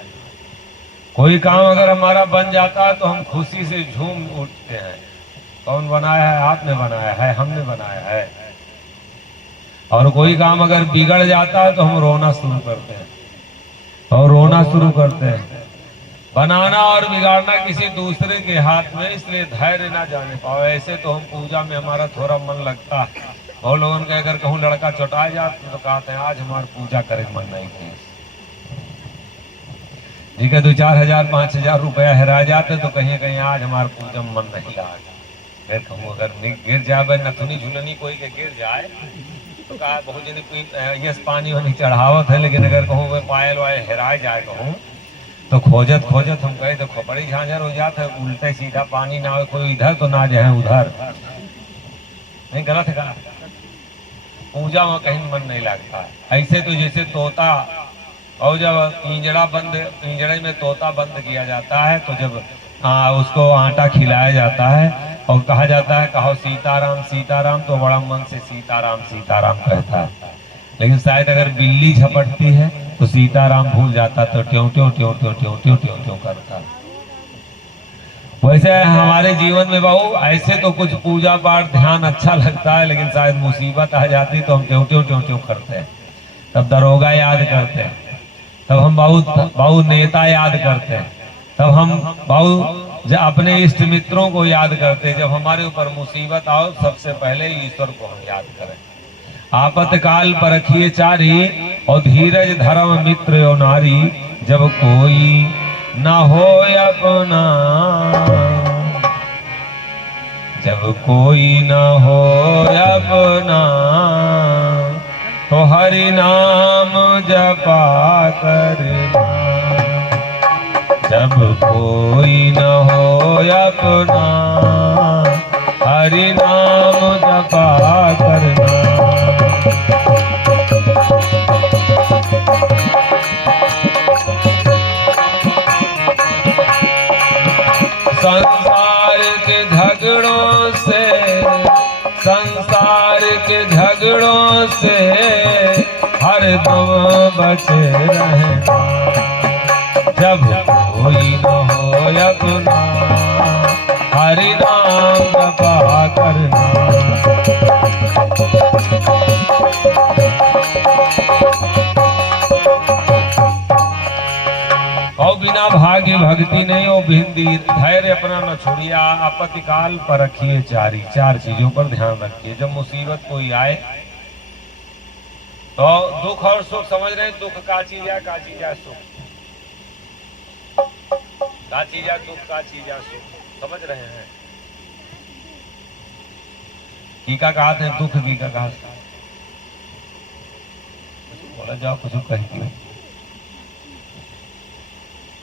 कोई काम अगर हमारा बन जाता है तो हम खुशी से झूम उठते हैं। कौन बनाया है? आपने बनाया है, हमने बनाया है। और कोई काम अगर बिगड़ जाता है तो हम रोना शुरू करते हैं, और रोना शुरू करते हैं। बनाना और बिगाड़ना किसी दूसरे के हाथ में, इसलिए धैर्य ना जाने पाओ। ऐसे तो हम पूजा में हमारा थोड़ा मन लगता है। बहुत लोगों ने अगर कहूँ लड़का चौटाए जाते तो कहते हैं आज हमारी पूजा करे मन नहीं की। ठीक है, 2-4 हजार 5 हजार रुपया हेरा जाते तो कहीं कहीं आज हमारे पूजा में मन नहीं लगा। फिर कहूँ अगर गिर जाए नथुनी झुलनी कोई के गिर जाए तो कहा बहुत जनी यस पानी वानी चढ़ावत है, लेकिन अगर कहूँ वह पायल वायल हेराए जाए कहूँ तो खोजत खोजत हम कहे तो खोपड़ी झांझर हो जाता है। उल्टे सीधा पानी ना हो, कोई इधर तो ना जाए उधर। नहीं, गलत है कहा। पूजा में कहीं मन नहीं लगता। ऐसे तो जैसे तोता, और जब पिंजड़े में तोता बंद किया जाता है तो जब उसको आटा खिलाया जाता है और कहा जाता है कहो सीताराम सीताराम, तो बड़ा मन से सीताराम सीताराम कहता है। लेकिन शायद अगर बिल्ली झपटती है तो सीताराम भूल जाता, तो ट्यों ट्यों ट्यों ट्यों ट्यों ट्यों ट्यों ट्यों करता। वैसे हमारे जीवन में बहू ऐसे तो कुछ पूजा पाठ ध्यान अच्छा लगता है, लेकिन शायद मुसीबत आ जाती तो हम ट्यों ट्यों ट्यों ट्यों करते हैं। तब दरोगा याद करते हैं, तब हम बहुत नेता याद करते हैं, तब हम बहुत अपने इष्ट मित्रों को याद करते हैं। जब हमारे ऊपर मुसीबत आओ सबसे पहले ईश्वर को हम याद करें। आपत्काल परखिए चारी, और धीरज धर्म मित्र और नारी। जब कोई न हो अपना, जब कोई न हो अपना, तो हरि नाम जपा करना। जब कोई न हो अपना, हरि नाम जपा करना। संसार के झगड़ों से हरदम बचे रहना। जब कोई न हो अपना, हरि नाम जपा करना। और बिना भाग्य भक्ति नहीं हो, भिंदी धैर्य अपना न छोड़िया। आपत्ति काल पर रखिए चारी, चार चीजों पर ध्यान रखिए। जब मुसीबत कोई आए तो दुख और सुख समझ रहे हैं। दुख का चीज है, का चीज है सुख, का चीज है दुख, का चीज है सुख, समझ रहे हैं। की का कहा थे दुख, की का कहा बोला जाओ कुछ कहीं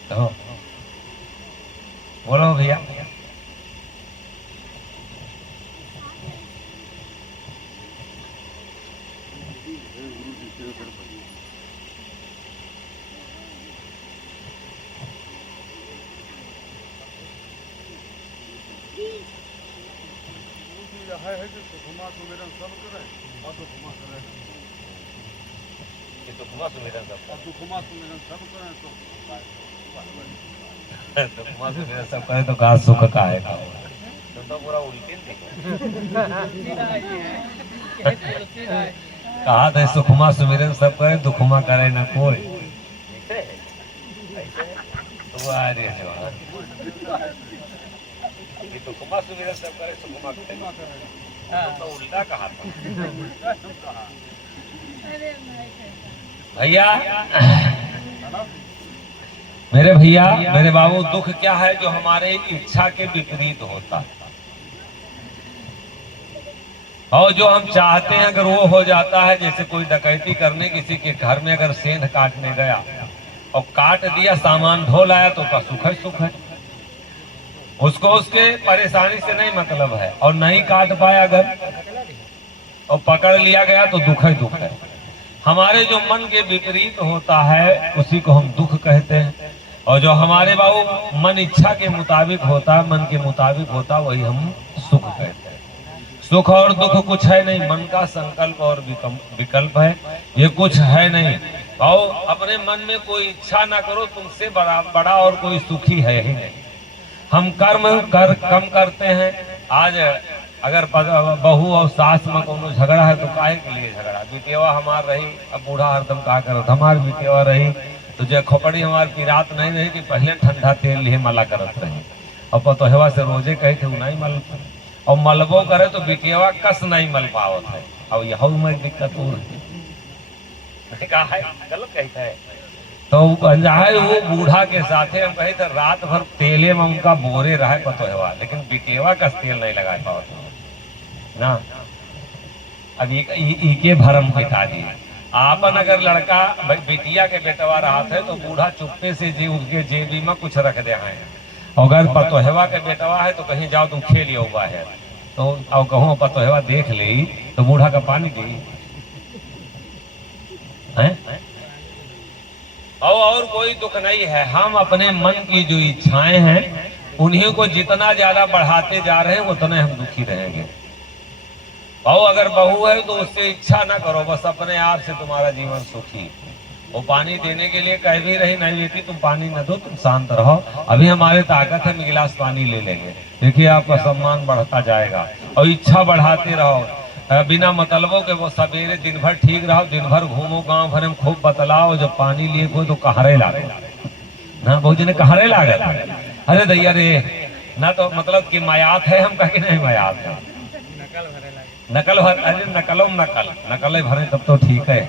तो बोलो भैया। है कि सुखमा सुमिरन सब करे और दुखमा करे ये तो दुखमा सुमिरन सब और दुखमा सुमिरन सब करे तो दुखमा सुमिरन सब करे तो कहा सुख का है तो पूरा उल्टी कहा था सुखमा सुमिरन सब करे दुखमा करे न कोई दुखमा सुमिरन सब करे सुखमा करे तो उल्टा कहा था भैया मेरे भैया मेरे बाबू दुख क्या है जो हमारे इच्छा के विपरीत होता है और जो हम चाहते हैं अगर वो हो जाता है। जैसे कोई डकैती करने किसी के घर में अगर सेंध काटने गया और काट दिया सामान ढो लाया तो उसका सुख है उसको उसके परेशानी से नहीं मतलब है और नहीं काट पाया अगर और पकड़ लिया गया तो दुख है। हमारे जो मन के विपरीत होता है उसी को हम दुख कहते हैं और जो हमारे बाबू मन इच्छा के मुताबिक होता है मन के मुताबिक होता है वही हम सुख कहते हैं। सुख और दुख कुछ है नहीं, मन का संकल्प और विकल्प है, ये कुछ है नहीं। और अपने मन में कोई इच्छा ना करो, तुमसे बड़ा और कोई सुखी है ही नहीं। हम कर्म कम करते हैं। आज अगर बहू और सास में कोनो झगड़ा है तो काहे के लिए झगड़ा? बिटेवा हमार रही, अब बूढ़ा हरदम का करत हमार बिटेवा रही तो जे खोपड़ी हमार पिरात नहीं रही कि पहले ठंडा तेल लिए मला करत रही और पतोहवा से रोजे कहे थे नहीं मल और मलबो करे तो बिटेवा कस नहीं मल पावत है। अब यह में दिक्कत हो रही कहा है गलत कहता है तो चाहे वो बूढ़ा के साथे हम कहे थे रात भर तेले में उनका बोरे रहे पतोहवा, लेकिन बिटेवा का तेल नहीं लगा पावत ना। अब इके भरम पिता जी आपन अगर लड़का बिटिया के बेटवा रहा है तो बूढ़ा चुप्पे से जी उनके जेबी में कुछ रख दे हैं। अगर पतोहवा के बेटवा है तो कहीं जाओ तुम खेल हुआ है तो अब कहूँ पतोहवा देख ले तो बूढ़ा का पानी दी है। और कोई दुख नहीं है। हम अपने मन की जो इच्छाएं हैं उन्हीं को जितना ज्यादा बढ़ाते जा रहे हैं उतने हम दुखी रहेंगे। और अगर बहू है तो उससे इच्छा ना करो, बस अपने आप से तुम्हारा जीवन सुखी। वो पानी देने के लिए कह भी रही नहीं बेटी तुम पानी न दो, तुम शांत रहो, अभी हमारे ताकत है, हम गिलास पानी ले लेंगे। देखिए आपका सम्मान बढ़ता जाएगा। और इच्छा बढ़ाते रहो बिना मतलबों के। वो सवेरे दिन भर ठीक रहो, दिन भर घूमो, गांव भर में खूब बतलाओ, जब पानी लिए को तो कहरे लागे ना, बहुत जने कहरे लागे। अरे दैया रे ना तो मतलब कि मयात है, हम कहे नहीं मयात है, नकल भर। अरे नकलो नकल भरे तब तो ठीक है।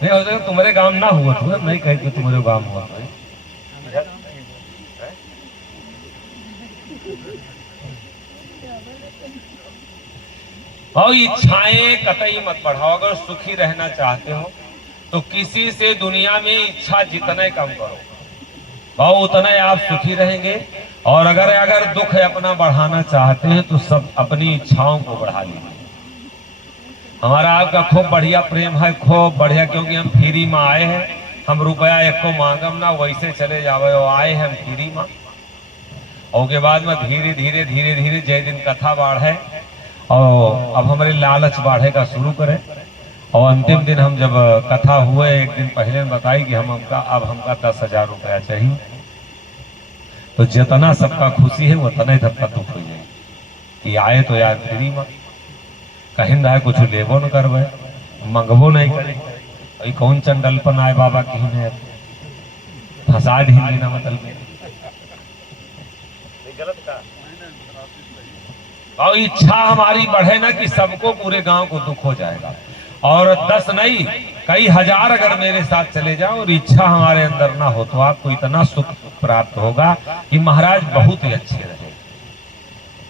नहीं हो जाए तुम्हारे गांव ना हुआ तो नहीं कहे कि तुम्हारे गांव हुआ तो और इच्छाएं कतई मत बढ़ाओ। अगर सुखी रहना चाहते हो तो किसी से दुनिया में इच्छा जितने कम करो और उतने आप सुखी रहेंगे। और अगर दुख अपना बढ़ाना चाहते हैं तो सब अपनी इच्छाओं को बढ़ा लीजिए। हमारा आपका खूब बढ़िया प्रेम है, खूब बढ़िया, क्योंकि हम फ्री में आए हैं। हम रुपया एक को मांगम ना, वैसे चले जावे। और आए हैं हम फ्री में, और के बाद में धीरे धीरे जय दिन कथा बढ़े और अब हमारे लालच बढ़ेगा शुरू करें। और अंतिम दिन हम जब कथा हुए एक दिन पहले बताई कि अब हमका 10,000 रुपया चाहिए, तो जितना सबका खुशी है उतना ही सबका दुख हो जाए कि आए तो यार फ्री में कहीं रहा कुछ लेबो न करवे, मंगबो नहीं करे। कौन चंडलपन आए बाबा कहीं ने फंसा ढील लेना मतलब गलत का। और इच्छा हमारी बढ़े ना कि सबको पूरे गांव को दुख हो जाएगा। और 10 नहीं कई हजार अगर मेरे साथ चले जाओ और इच्छा हमारे अंदर ना हो तो आपको इतना सुख प्राप्त होगा कि महाराज बहुत ही अच्छे रहे।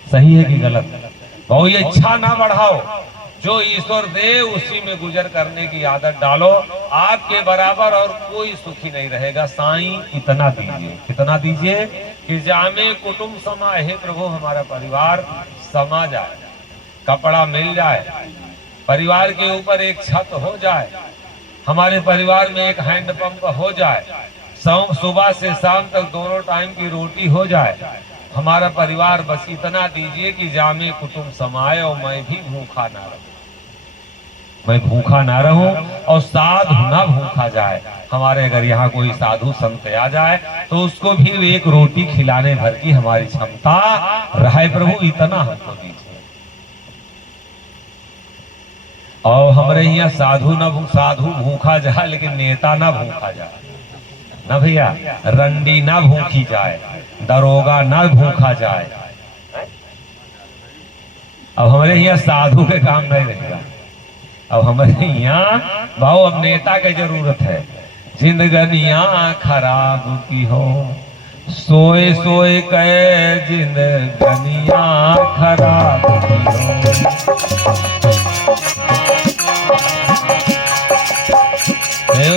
सही है कि गलत? बहुत इच्छा ना बढ़ाओ, जो ईश्वर दे उसी में गुजर करने की आदत डालो। आपके बराबर और कोई सुखी नहीं रहेगा। साईं इतना दीजिए, कितना दीजिए कि जामे कुटुंब समा हे प्रभु, हमारा परिवार समा जाए, कपड़ा मिल जाए, परिवार के ऊपर एक छत हो जाए, हमारे परिवार में एक हैंडपंप हो जाए, सुबह से शाम तक दोनों टाइम की रोटी हो जाए, हमारा परिवार बस इतना दीजिए कि जामे कुटुंब समाए और मैं भी भूखा ना रहूं, मैं भूखा ना रहूं और साधु ना भूखा जाए। हमारे अगर यहाँ कोई साधु संत आ जाए तो उसको भी एक रोटी खिलाने भर की हमारी क्षमता रहे प्रभु, इतना हमको दीजिए। और हमारे यहाँ साधु भूखा जाए लेकिन नेता ना भूखा जाए ना भैया, रंडी ना भूखी जाए, दरोगा ना भूखा जाए। अब हमारे यहाँ साधु के काम नहीं रहेगा, अब हमारे यहाँ भाव अब नेता की जरूरत है। जिंदगनिया खराब की हो, सोए सोए कहे जिंदगनिया खराब की हो,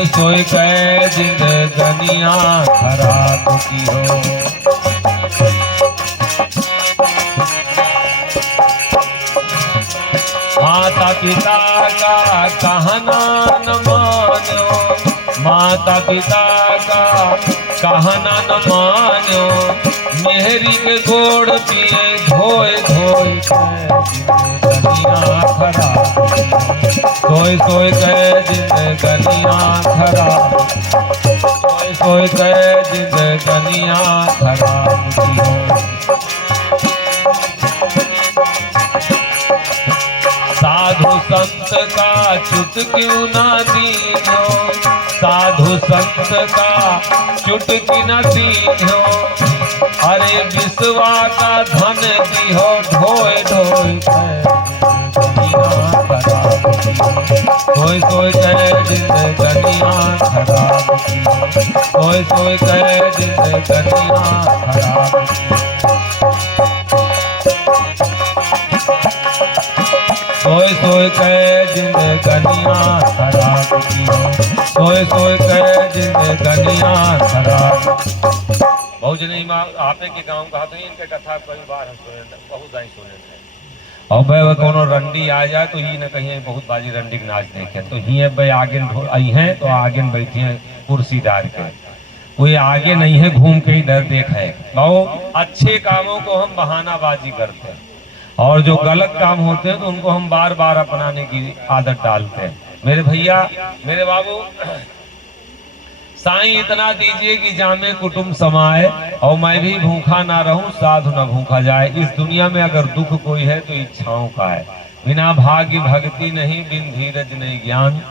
सोए कहे जिंदगनिया खराब की हो। माता पिता का कहना न मानो, माता पिता का कहना न मानो, मेहरी के गोड़ पिए धोए धोए जिंदगनिया खराब, सोए सोए कहे जिंदगनिया खराब, सोए सोए कहे जिंदगनिया खराब की हो। साधु संत का चुट क्यों ना दीनो, साधु संत का चुट की न दीनो, अरे विश्वा का धन दिहो ढोए ढोए सोए सोए कहे जिंदगनिया खराब की, सोए सोए कहे जिंदगनिया खराब की, सोए सोए कहे जिंदगनिया खराब की हो, सोए सोए कहे जिंदगनिया खराब। बहुत जने आपे के गांव कहा तो इनके कथा कई बार हम सुने, बहुत दाई सुने थे। और भाई कोनो रंडी आ जाए तो ही न कहीं बहुत बाजी रंडी के नाच देखे तो ही भाई आगे आई हैं तो आगे बैठी हैं कुर्सी डाल के, कोई आगे नहीं है घूम के इधर देख है। बहुत अच्छे कामों को हम बहानाबाजी करते हैं और जो गलत काम होते हैं तो उनको हम बार बार अपनाने की आदत डालते हैं। मेरे भैया मेरे बाबू, साईं इतना दीजिए कि जामे कुटुंब समाए और मैं भी भूखा ना रहूं, साधु ना भूखा जाए। इस दुनिया में अगर दुख कोई है तो इच्छाओं का है। बिना भाग्य भक्ति नहीं, बिन धीरज नहीं ज्ञान,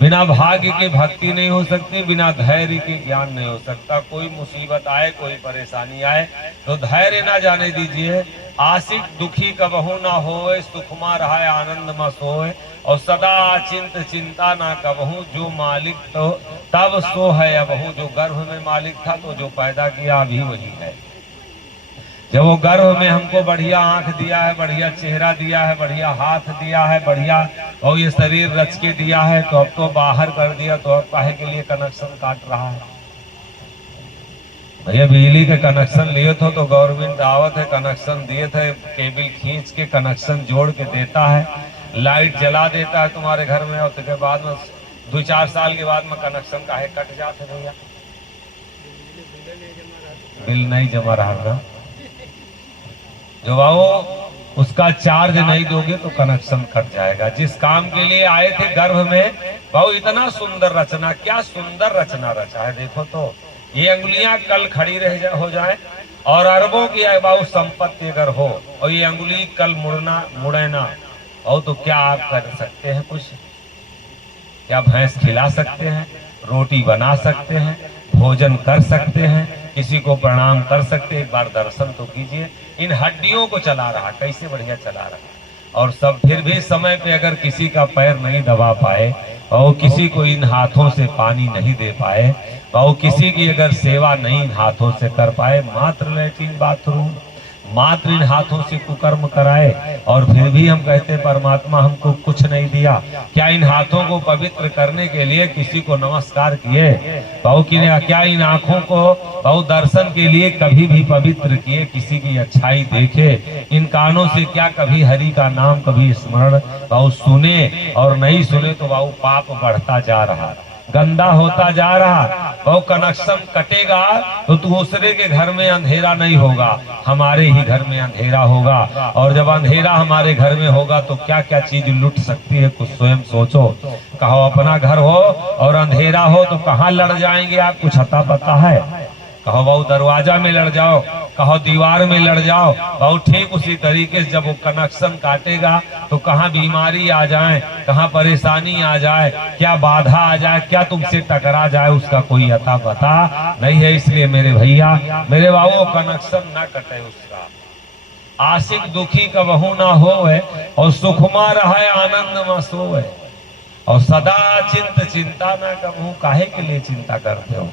बिना भाग्य के भक्ति नहीं हो सकती, बिना धैर्य के ज्ञान नहीं हो सकता। कोई मुसीबत आए, कोई परेशानी आए तो धैर्य ना जाने दीजिए। आशिक दुखी कबहू ना होए, सुखमा रहा आनंद में सोए, और सदा चिंत चिंता ना कबहू, जो मालिक तो तब सो है अबहू। जो गर्भ में मालिक था तो जो पैदा किया अभी वही है। जब वो गर्भ में हमको बढ़िया आंख दिया है, बढ़िया चेहरा दिया है, बढ़िया हाथ दिया है, बढ़िया और ये शरीर रच के दिया है, तो अब तो बाहर कर दिया तो अब काहे के लिए कनेक्शन काट रहा है। भैया बिजली के कनेक्शन लिए थे तो गवर्नमेंट आवत है, कनेक्शन दिए थे, केबल खींच के कनेक्शन जोड़ के देता है, लाइट जला देता है तुम्हारे घर में, और उसके बाद में 2-4 साल के बाद में कनेक्शन काहे कट जाते भैया, बिल नहीं जमा रहा ना। जो वो उसका चार्ज नहीं दोगे तो कनेक्शन कट जाएगा। जिस काम के लिए आए थे गर्भ में, बहु इतना सुंदर रचना, क्या सुंदर रचना रचा है। देखो तो ये अंगुलियां कल खड़ी हो जाए और अरबों की बाबू संपत्ति अगर हो और ये अंगुली कल मुड़े ना हो तो क्या आप कर सकते हैं? कुछ क्या भैंस खिला सकते हैं, रोटी बना सकते हैं, भोजन कर सकते हैं, किसी को प्रणाम कर सकते हैं? एक बार दर्शन तो कीजिए। इन हड्डियों को चला रहा, कैसे बढ़िया चला रहा। और सब फिर भी समय पे अगर किसी का पैर नहीं दबा पाए और किसी को इन हाथों से पानी नहीं दे पाए और किसी की अगर सेवा नहीं हाथों से कर पाए, मात्र लैट्रिन बाथरूम, मात्र इन हाथों से कुकर्म कराए और फिर भी हम कहते परमात्मा हमको कुछ नहीं दिया। क्या इन हाथों को पवित्र करने के लिए किसी को नमस्कार किए? बहु की क्या इन आंखों को बहु दर्शन के लिए कभी भी पवित्र किए? किसी की अच्छाई देखे? इन कानों से क्या कभी हरि का नाम कभी स्मरण बहु सुने? और नहीं सुने तो बहु पाप बढ़ता जा रहा। गंदा होता जा रहा। वो कनेक्शन कटेगा तो दूसरे के घर में अंधेरा नहीं होगा, हमारे ही घर में अंधेरा होगा। और जब अंधेरा हमारे घर में होगा तो क्या क्या चीज लुट सकती है, कुछ स्वयं सोचो। कहो अपना घर हो और अंधेरा हो तो कहाँ लड़ जाएंगे आप, कुछ अता पता है? कहो बहु दरवाजा में लड़ जाओ, कहो दीवार में लड़ जाओ। बहुत ठीक उसी तरीके से जब वो कनेक्शन काटेगा तो कहाँ बीमारी आ जाए, कहाँ परेशानी आ जाए, क्या बाधा आ जाए, क्या तुमसे टकरा जाए, उसका कोई अता पता नहीं है। इसलिए मेरे भैया मेरे बाबू कनेक्शन ना कटे उसका। आशिक दुखी कबहू ना होए और सुखमा रहे आनंद में सोए। और सदा चिंता ना कबहू, काहे के लिए चिंता करते हो?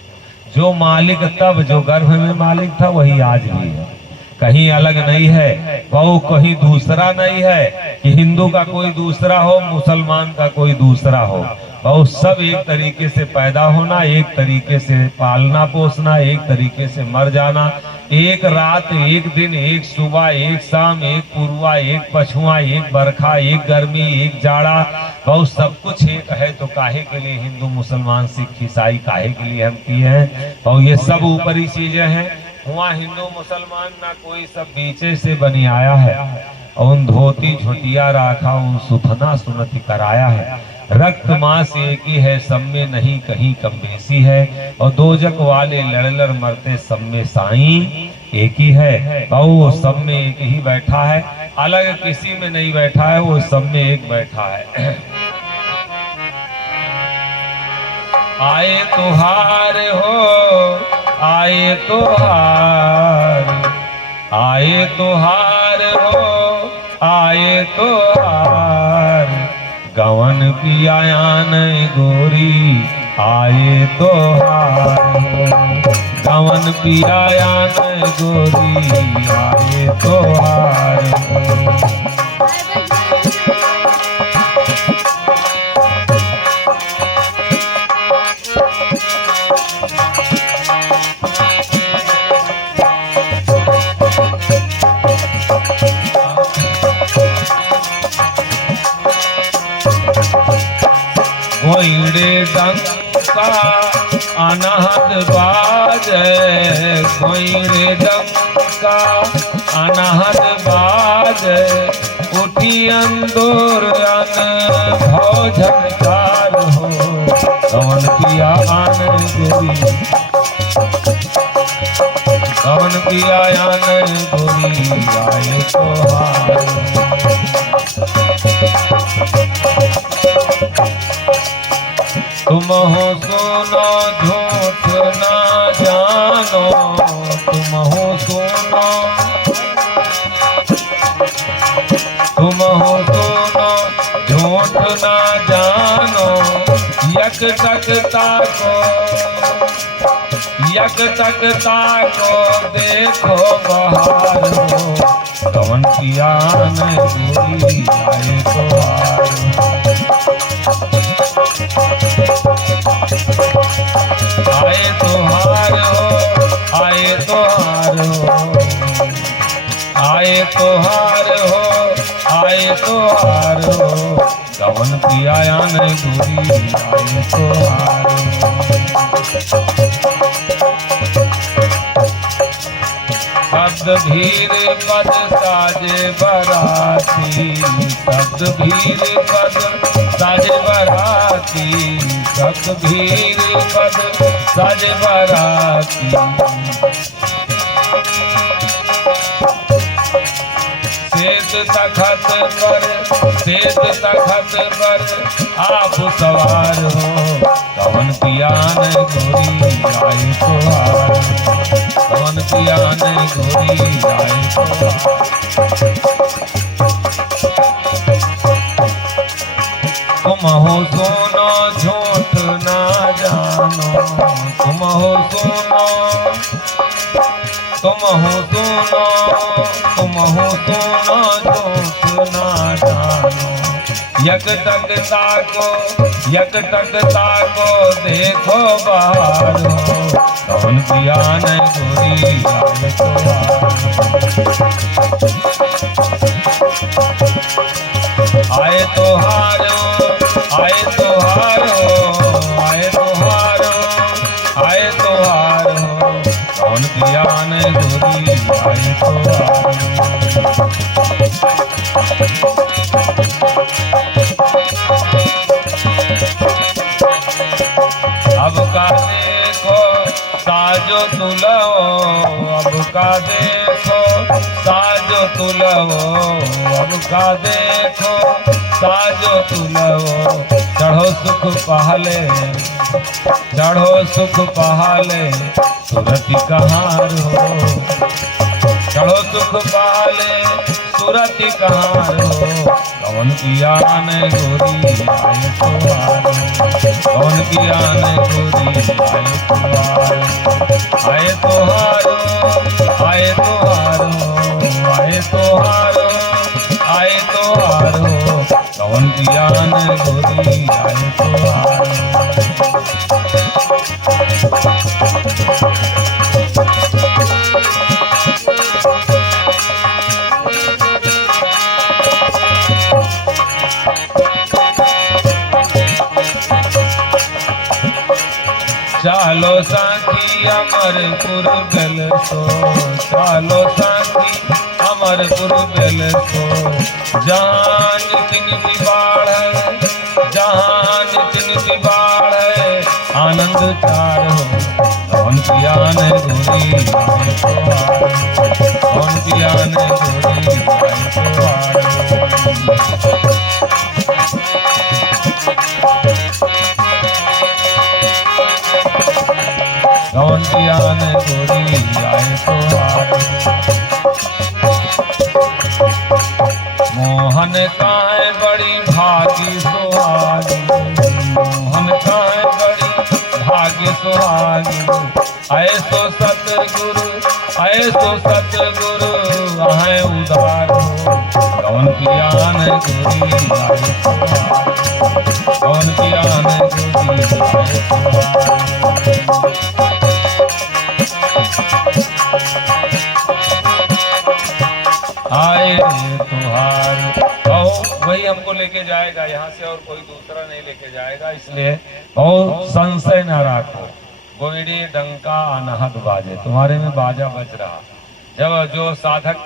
जो मालिक तब जो गर्भ में मालिक था वही आज भी है, कहीं अलग नहीं है। वो कहीं दूसरा नहीं है कि हिंदू का कोई दूसरा हो, मुसलमान का कोई दूसरा हो। वो सब एक तरीके से पैदा होना, एक तरीके से पालना पोसना, एक तरीके से मर जाना। एक रात, एक दिन, एक सुबह, एक शाम, एक पूर्वा, एक पछुआ, एक बरखा, एक गर्मी, एक जाड़ा, बहुत सब कुछ एक है। तो काहे के लिए हिंदू मुसलमान सिख ईसाई काहे के लिए हम किए हैं? और ये सब ऊपरी चीजें हैं। हुआ हिंदू मुसलमान ना कोई, सब बीचे से बनी आया है। उन धोती झुटिया राखा, उन सुथना सुनति कराया है। रक्त मांस एक ही है, सब में नहीं कहीं कम बेसी है। और दोजक वाले लड़ लड़ मरते, सब में साईं एक ही है। और वो सब में एक ही बैठा है, अलग किसी में नहीं बैठा है, वो सब में एक बैठा है। आए तुहार हो, आए तुहार, आए तुहार हो, आए तुहार। गवन पियान गोरी आए तुहार, गवन पियान गोरी आए तुहार। कोइड़े डंका अनहद बाजे, कोइड़े डंका अनहद बाजे। उठी अंदूर अन भौ झंकार हो, कवन पिया आन गोरी, कवन पिया आन गोरी आए तुहार। तुम हो सोनो झूठ ना जानो, तुम हो सोनो, तुम हो सोनो झूठ ना जानो। यक तकता को, यक तकता को देखो बहार हो, कवन पिया न गोरी आए तुहार। आए तुहार हो, आए तुहार हो, आए तुहार हो, आए तुहार हो। गवन पिया न गोरी आए तुहार। शब्द भीर पद साजे बराती, शब्द भीर पद साजे बराती, शब्द भीर पद साजे बराती। श्वेत तखत पर, श्वेत तखत पर आप सवार हो, कवन पिया न गोरी आए तुहार, कवन पिया न गोरी आए तुहार। तुम हो सोनो झूठ ना जानो, तुम हो सोनो, तुम हो सोनो, तुम हो सोनो झूठ ना जानो। यक तकता को, यक तकता को देखो बाहर हो, कवन पिया न गोरी आए तुहार। आए तुहार, आए तुहार, आए तुहार। आए तो अब का देखो साजो तुलवो, अब का देखो साजो तुलवो, अब का देखो साजो तुलवो। चढ़ो सुख पहले, चढ़ो सुख पहले, सुरति कहार हो। चढ़ो सुख पहले, सुरति कहार हो। कौन किया ने गोरी आए तो आरो, कौन किया ने गोरी आए तो हारो, आए तो हारो, आए तो हारो, आए तो हारो। कौन किया ने गोरी आए तो हारो। चालो साथी अमरपुर बेल सो, चालो साथी अमरपुर बेल सो। जहाँ नित नित बाढ़ है, जहाँ नित नित बाढ़ है, आनंद चार हो। कौन किया ने गोरी आए तो हारो, कौन किया ने गोरी आए तो हारो। कौन किया ने गोरी आए तो हारो। मोहन का है बड़ी भागी सुहागी, मोहन का है बड़ी भागी सुहागी। ऐसो सतगुरु, ऐसो सतगुरु आहे उदार हो। कौन किया ने गोरी आए तो हारो, कौन किया ने गोरी आए तो हारो। आए तुहार वही हमको लेके जाएगा यहाँ से, और कोई दूसरा नहीं लेके जाएगा। इसलिए और संशय न राखो, गोइडी डंका अनहद बाजे, तुम्हारे में बाजा बज रहा। जब जो साधक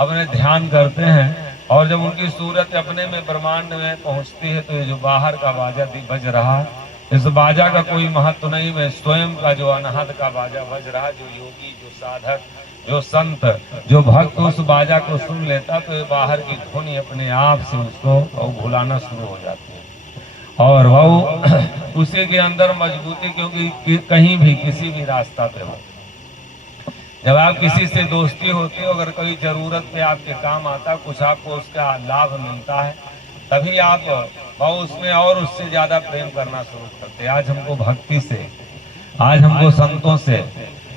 अपने ध्यान करते हैं और जब उनकी सूरत अपने में ब्रह्मांड में पहुंचती है, तो ये जो बाहर का बाजा बज रहा, इस बाजा का कोई महत्व नहीं है। स्वयं का जो अनहद का बाजा बज रहा, जो योगी, जो साधक, जो संत, जो भक्त उस बाजा को सुन लेता, तो ये बाहर की धुन अपने आप से उसको भुलाना शुरू हो जाती है। और वो उसी के अंदर मजबूती, क्योंकि कहीं भी किसी भी रास्ता पे हो, जब आप किसी से दोस्ती होती हो, अगर कोई जरूरत पे आपके काम आता, कुछ आपको उसका लाभ मिलता है, तभी आप उसमें और उससे ज्यादा प्रेम करना शुरू करते। आज हमको भक्ति से, आज हमको संतों से,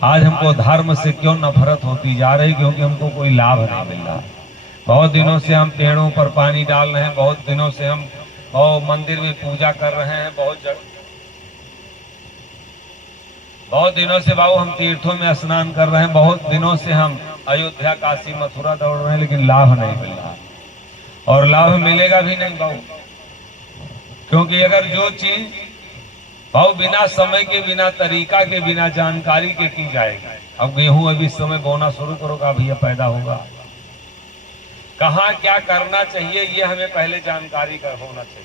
आज हमको धर्म से क्यों नफरत होती जा रही? क्योंकि हमको कोई लाभ नहीं मिल रहा। बहुत दिनों से हम पेड़ों पर पानी डाल रहे हैं, बहुत दिनों से हम मंदिर में पूजा कर रहे हैं, बहुत दिनों से बाबू हम तीर्थों में स्नान कर रहे हैं, बहुत दिनों से हम अयोध्या, काशी, मथुरा दौड़ रहे हैं, लेकिन लाभ नहीं मिल रहा और लाभ मिलेगा भी नहीं बाबू। क्योंकि अगर जो चीज भाव बिना समय के, बिना तरीका के, बिना जानकारी के की जाएगी। अब गेहूं अभी इस समय बोना शुरू करो का भैया पैदा होगा, कहाँ क्या करना चाहिए ये हमें पहले जानकारी का होना चाहिए।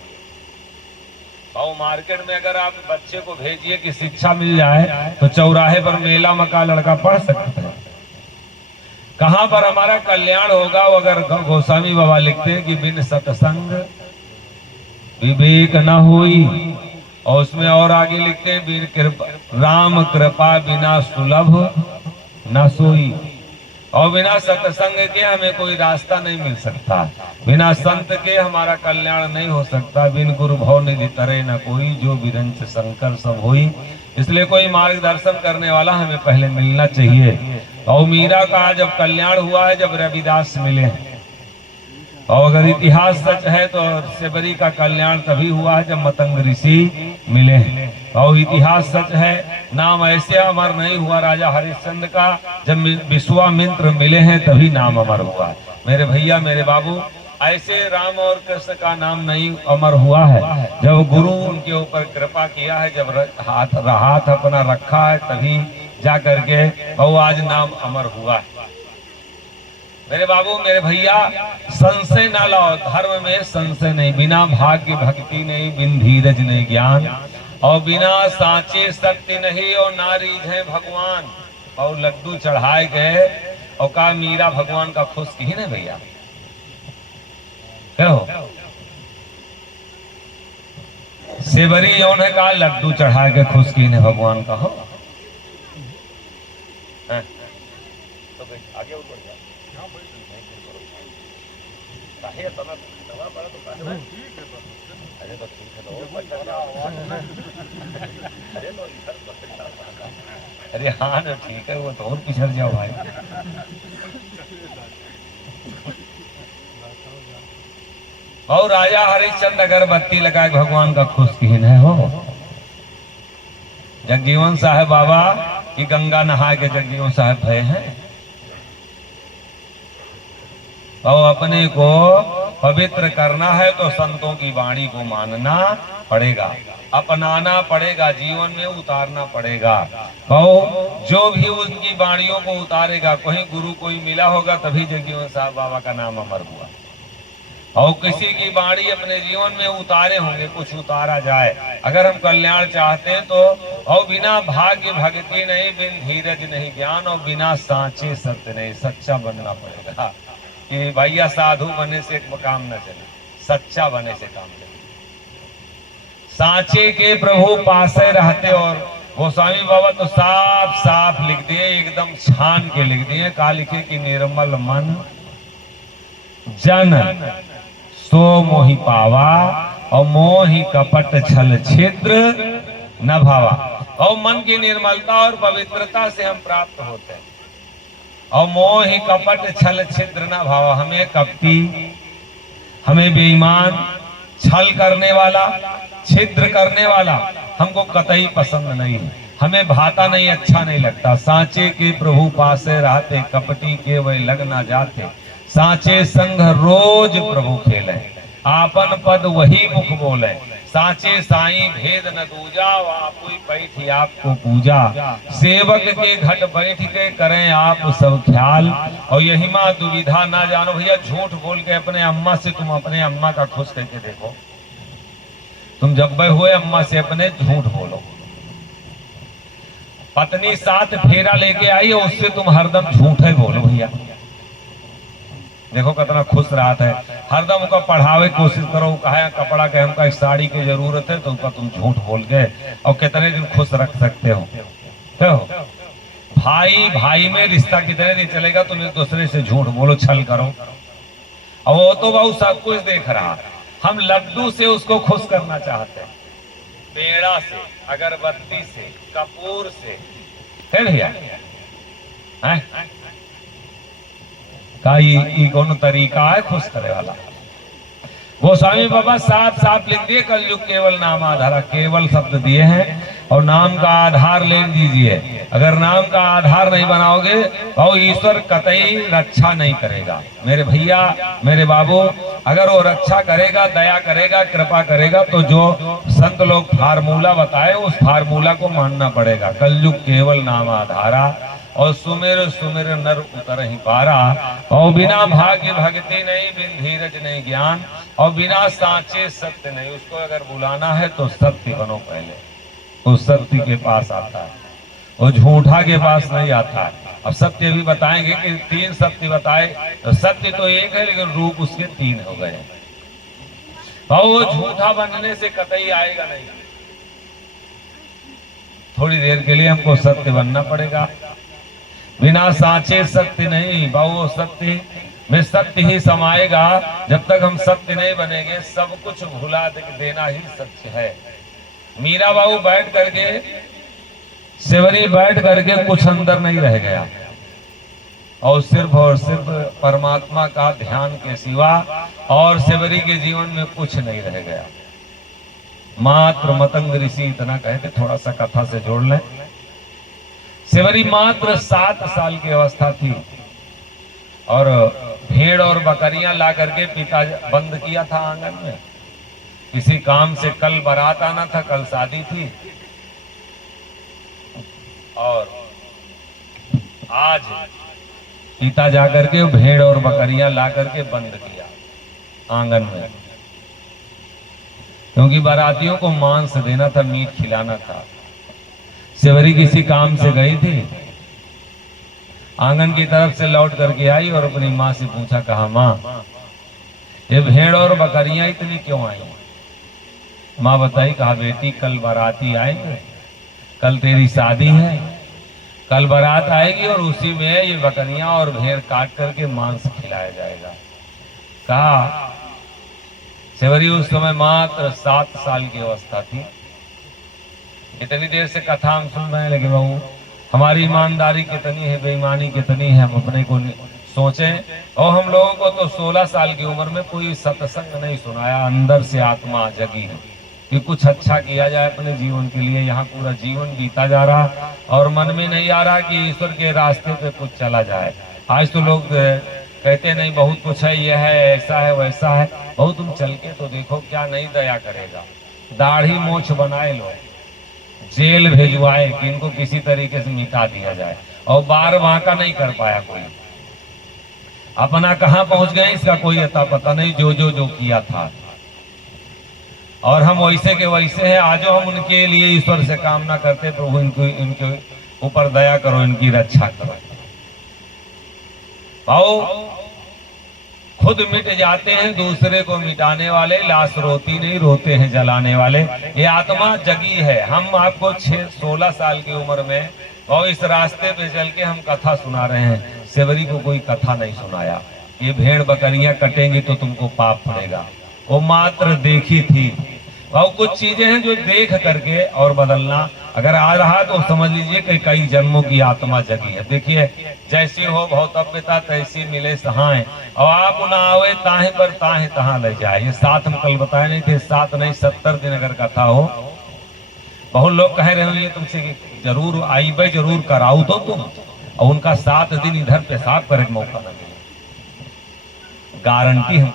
भाव मार्केट में अगर आप बच्चे को भेजिए कि शिक्षा मिल जाए, तो चौराहे पर मेला मका लड़का पढ़ सकता है। कहाँ पर हमारा कल्याण होगा? वो अगर गोस्वामी बाबा लिखते हैं कि बिन सत्संग विवेक न हुई, और उसमें और आगे लिखते हैं बिन कृपा, राम कृपा बिना सुलभ न सोई। और बिना सत्संग के हमें कोई रास्ता नहीं मिल सकता, बिना संत के हमारा कल्याण नहीं हो सकता। बिन गुरु भव निधि तरे न कोई, जो विरंच शंकर सब होई। इसलिए कोई मार्गदर्शन करने वाला हमें पहले मिलना चाहिए। और मीरा का जब कल्याण हुआ है, जब रविदास मिले हैं, और अगर इतिहास सच है तो सेबरी का कल्याण तभी हुआ है जब मतंग ऋषि मिले हैं। और इतिहास सच है, नाम ऐसे अमर नहीं हुआ राजा हरिश्चंद्र का, जब विश्वामित्र मिले हैं तभी नाम अमर हुआ। मेरे भैया, मेरे बाबू, ऐसे राम और कृष्ण का नाम नहीं अमर हुआ है, जब गुरु उनके ऊपर कृपा किया है, जब हाथ अपना रखा है, तभी जा करके वो आज नाम अमर हुआ है। मेरे बाबू मेरे भैया, संशय ना लाओ, धर्म में संशय नहीं, बिना भाग्य भक्ति नहीं, बिन धीरज नहीं ज्ञान, और बिना साचे शक्ति नहीं, और ना रीझे भगवान। और लड्डू चढ़ाए गए और कहा मीरा भगवान का खुश की ना भैया, क्या हो सेवरी यौन है, कहा लड्डू चढ़ा के खुश की ने भगवान का हो। हैं? तो भाई आगे बढ़ जा, यहाँ बैठ काहे इतना दवा पड़ा तो काहे? ठीक है बस। अरे तो ठीक है, तो और बचा जाओ। अरे तो इधर बचा जाओ। अरे हाँ ना ठीक है, वो तो और पिछड़ जाओ भाई। और राजा हरिश्चंद्र अगरबत्ती लगा के भगवान का खुश कीन है हो। जगजीवन साहब बाबा की गंगा नहा के जगजीवन साहब भय हैं, और अपने को पवित्र करना है तो संतों की वाणी को मानना पड़ेगा, अपनाना पड़ेगा, जीवन में उतारना पड़ेगा। और जो भी उनकी वाणियों को उतारेगा, कोई गुरु कोई मिला होगा तभी जगजीवन साहब बाबा का नाम अमर हुआ। और किसी की वाणी अपने जीवन में उतारे होंगे, कुछ उतारा जाए। अगर हम कल्याण चाहते हैं तो, और बिना भाग्य भक्ति नहीं, बिन धीरज नहीं ज्ञान, और बिना सांचे सत्य नहीं, सच्चा बनना पड़ेगा। कि भैया साधु बनने से काम न चले, सच्चा बने से काम चले। सांचे के प्रभु पासे रहते, और गोस्वामी बाबा तो साफ साफ लिख दिए, एकदम छान के लिख दिए। का लिखे कि निर्मल मन जन सो मोहि पावा, और मोहि कपट छल छिद्र न भावा। और मन की निर्मलता और पवित्रता से हम प्राप्त होते हैं। और मोहि कपट छल छिद्र न भावा, हमें कपटी, हमें बेईमान, छल करने वाला, छिद्र करने वाला हमको कतई पसंद नहीं है, हमें भाता नहीं, अच्छा नहीं लगता। सांचे के प्रभु पासे रहते, कपटी के वही लग ना जाते। सांचे संग रोज प्रभु खेले, आपन पद वही मुख बोले। सांचे साई भेद न दूजा, आपकी पैठी आपको पूजा। सेवक के घट बैठ के करें आप सब ख्याल, और यही माँ दुविधा ना जानो। भैया झूठ बोल के अपने अम्मा से, तुम अपने अम्मा का खुश करके देखो। तुम जब भी हुए अम्मा से अपने झूठ बोलो। पत्नी साथ फेरा लेके आई है, उससे तुम हरदम झूठ ही बोलो भैया, देखो कितना खुश रहता है। हरदम उनका पढ़ावे की कोशिश करो, कहा कपड़ा के हमका इस साड़ी की जरूरत है, तो उनका तुम झूठ बोल के और कितने दिन खुश रख सकते हो। क्यों भाई भाई में रिश्ता कितने दिन चलेगा? तुम एक दूसरे से झूठ बोलो, छल करो, और वो तो बहुत सब कुछ देख रहा। हम लड्डू से उसको खुश करना चाहते हैं, पेड़ा से, अगरबत्ती से, कपूर से, है भैया? का ये कौन तरीका है खुश करे वाला? गोस्वामी बाबा साफ साफ लिख दिए, कलयुग केवल नाम आधार। केवल शब्द दिए हैं, और नाम का आधार ले दीजिए। अगर नाम का आधार नहीं बनाओगे तो ईश्वर कतई रक्षा नहीं करेगा। मेरे भैया मेरे बाबू, अगर वो रक्षा करेगा, दया करेगा, कृपा करेगा, तो जो संत लोग फार्मूला बताए उस फार्मूला को मानना पड़ेगा। कलयुग केवल नाम आधारा, और सुमेर सुमेर नर उतर ही पारा। और बिना भाग्य भक्ति नहीं, बिन धीरज नहीं ज्ञान, और बिना सांचे सत्य नहीं। उसको अगर बुलाना है तो सत्य बनो पहले, वो सत्य के पास आता है, वो झूठा के पास नहीं आता है। अब सत्य भी बताएंगे कि 3 सत्य बताए, तो सत्य तो एक है लेकिन रूप उसके 3 हो गए। और वो झूठा बनने से कतई आएगा नहीं। थोड़ी देर के लिए हमको सत्य बनना पड़ेगा। बिना सांचे सत्य नहीं, बाबू सत्य में सत्य ही समाएगा। जब तक हम सत्य नहीं बनेंगे, सब कुछ भुला देना ही सत्य है। मीरा बाबू बैठ करके, सेवरी बैठ करके कुछ अंदर नहीं रह गया, और सिर्फ परमात्मा का ध्यान के सिवा और सेवरी के जीवन में कुछ नहीं रह गया। मात्र मतंग ऋषि इतना कहते, थोड़ा सा कथा से जोड़ लें। सेवरी मात्र 7 साल की अवस्था थी, और भेड़ और बकरियां ला करके पिता बंद किया था आंगन में। किसी काम से कल बारात आना था, कल शादी थी, और आज पिता जाकर के भेड़ और बकरियां ला करके बंद किया आंगन में, क्योंकि बारातियों को मांस देना था, मीट खिलाना था। सेवरी किसी काम से गई थी, आंगन की तरफ से लौट करके आई और अपनी माँ से पूछा, कहा माँ ये भेड़ और बकरियां इतनी क्यों आई? माँ बताई, कहा बेटी कल बाराती आएंगे, कल तेरी शादी है, कल बारात आएगी और उसी में ये बकरियां और भेड़ काट करके मांस खिलाया जाएगा। कहा सेवरी उस समय मात्र 7 साल की अवस्था थी। इतनी देर से कथा हम सुन रहे हैं, लेकिन बहू हमारी ईमानदारी कितनी है, बेईमानी कितनी है, हम अपने को सोचें। और हम लोगों को तो 16 साल की उम्र में कोई सत्संग नहीं सुनाया, अंदर से आत्मा जगी है कि कुछ अच्छा किया जाए अपने जीवन के लिए। यहाँ पूरा जीवन बीता जा रहा और मन में नहीं आ रहा कि ईश्वर के रास्ते पे कुछ चला जाए। आज तो लोग कहते नहीं बहुत कुछ है, यह है, ऐसा है, वैसा है। बहुत तुम चल के तो देखो क्या नहीं दया करेगा। दाढ़ी मोछ बनाए लो, जेल भेजवाए कि इनको किसी तरीके से मिटा दिया जाए, और बार वांका नहीं कर पाया कोई। अपना कहाँ पहुंच गए इसका कोई अता पता नहीं, जो किया था। और हम वैसे के वैसे हैं। आज हम उनके लिए ईश्वर से कामना करते, प्रभु इनके ऊपर दया करो, इनकी रक्षा करो। आओ खुद मिट जाते हैं, दूसरे को मिटाने वाले। लाश रोती नहीं, रोते हैं जलाने वाले। ये आत्मा जगी है। हम आपको 16 साल की उम्र में और इस रास्ते पे चल के हम कथा सुना रहे हैं। सेवरी को कोई कथा नहीं सुनाया, ये भेड़ बकरियां कटेंगी तो तुमको पाप पड़ेगा। वो मात्र देखी थी। और कुछ चीजें हैं जो देख करके और बदलना अगर आ रहा तो समझ लीजिए कि कई जन्मों की आत्मा जगी है। देखिए जैसी हो भौतव्यता तैसी मिले सहाय, और आप न आवे ताहे पर ताहे तहाँ ले जाए। ये 7 हम कल बताए नहीं थे, 7 नहीं 70 दिन अगर कथा हो। बहुत लोग कह रहे होंगे तुमसे कि जरूर आई भाई जरूर कराऊ तो तुम, और उनका 7 दिन इधर पेशाब करे मौका न मिले। गारंटी हम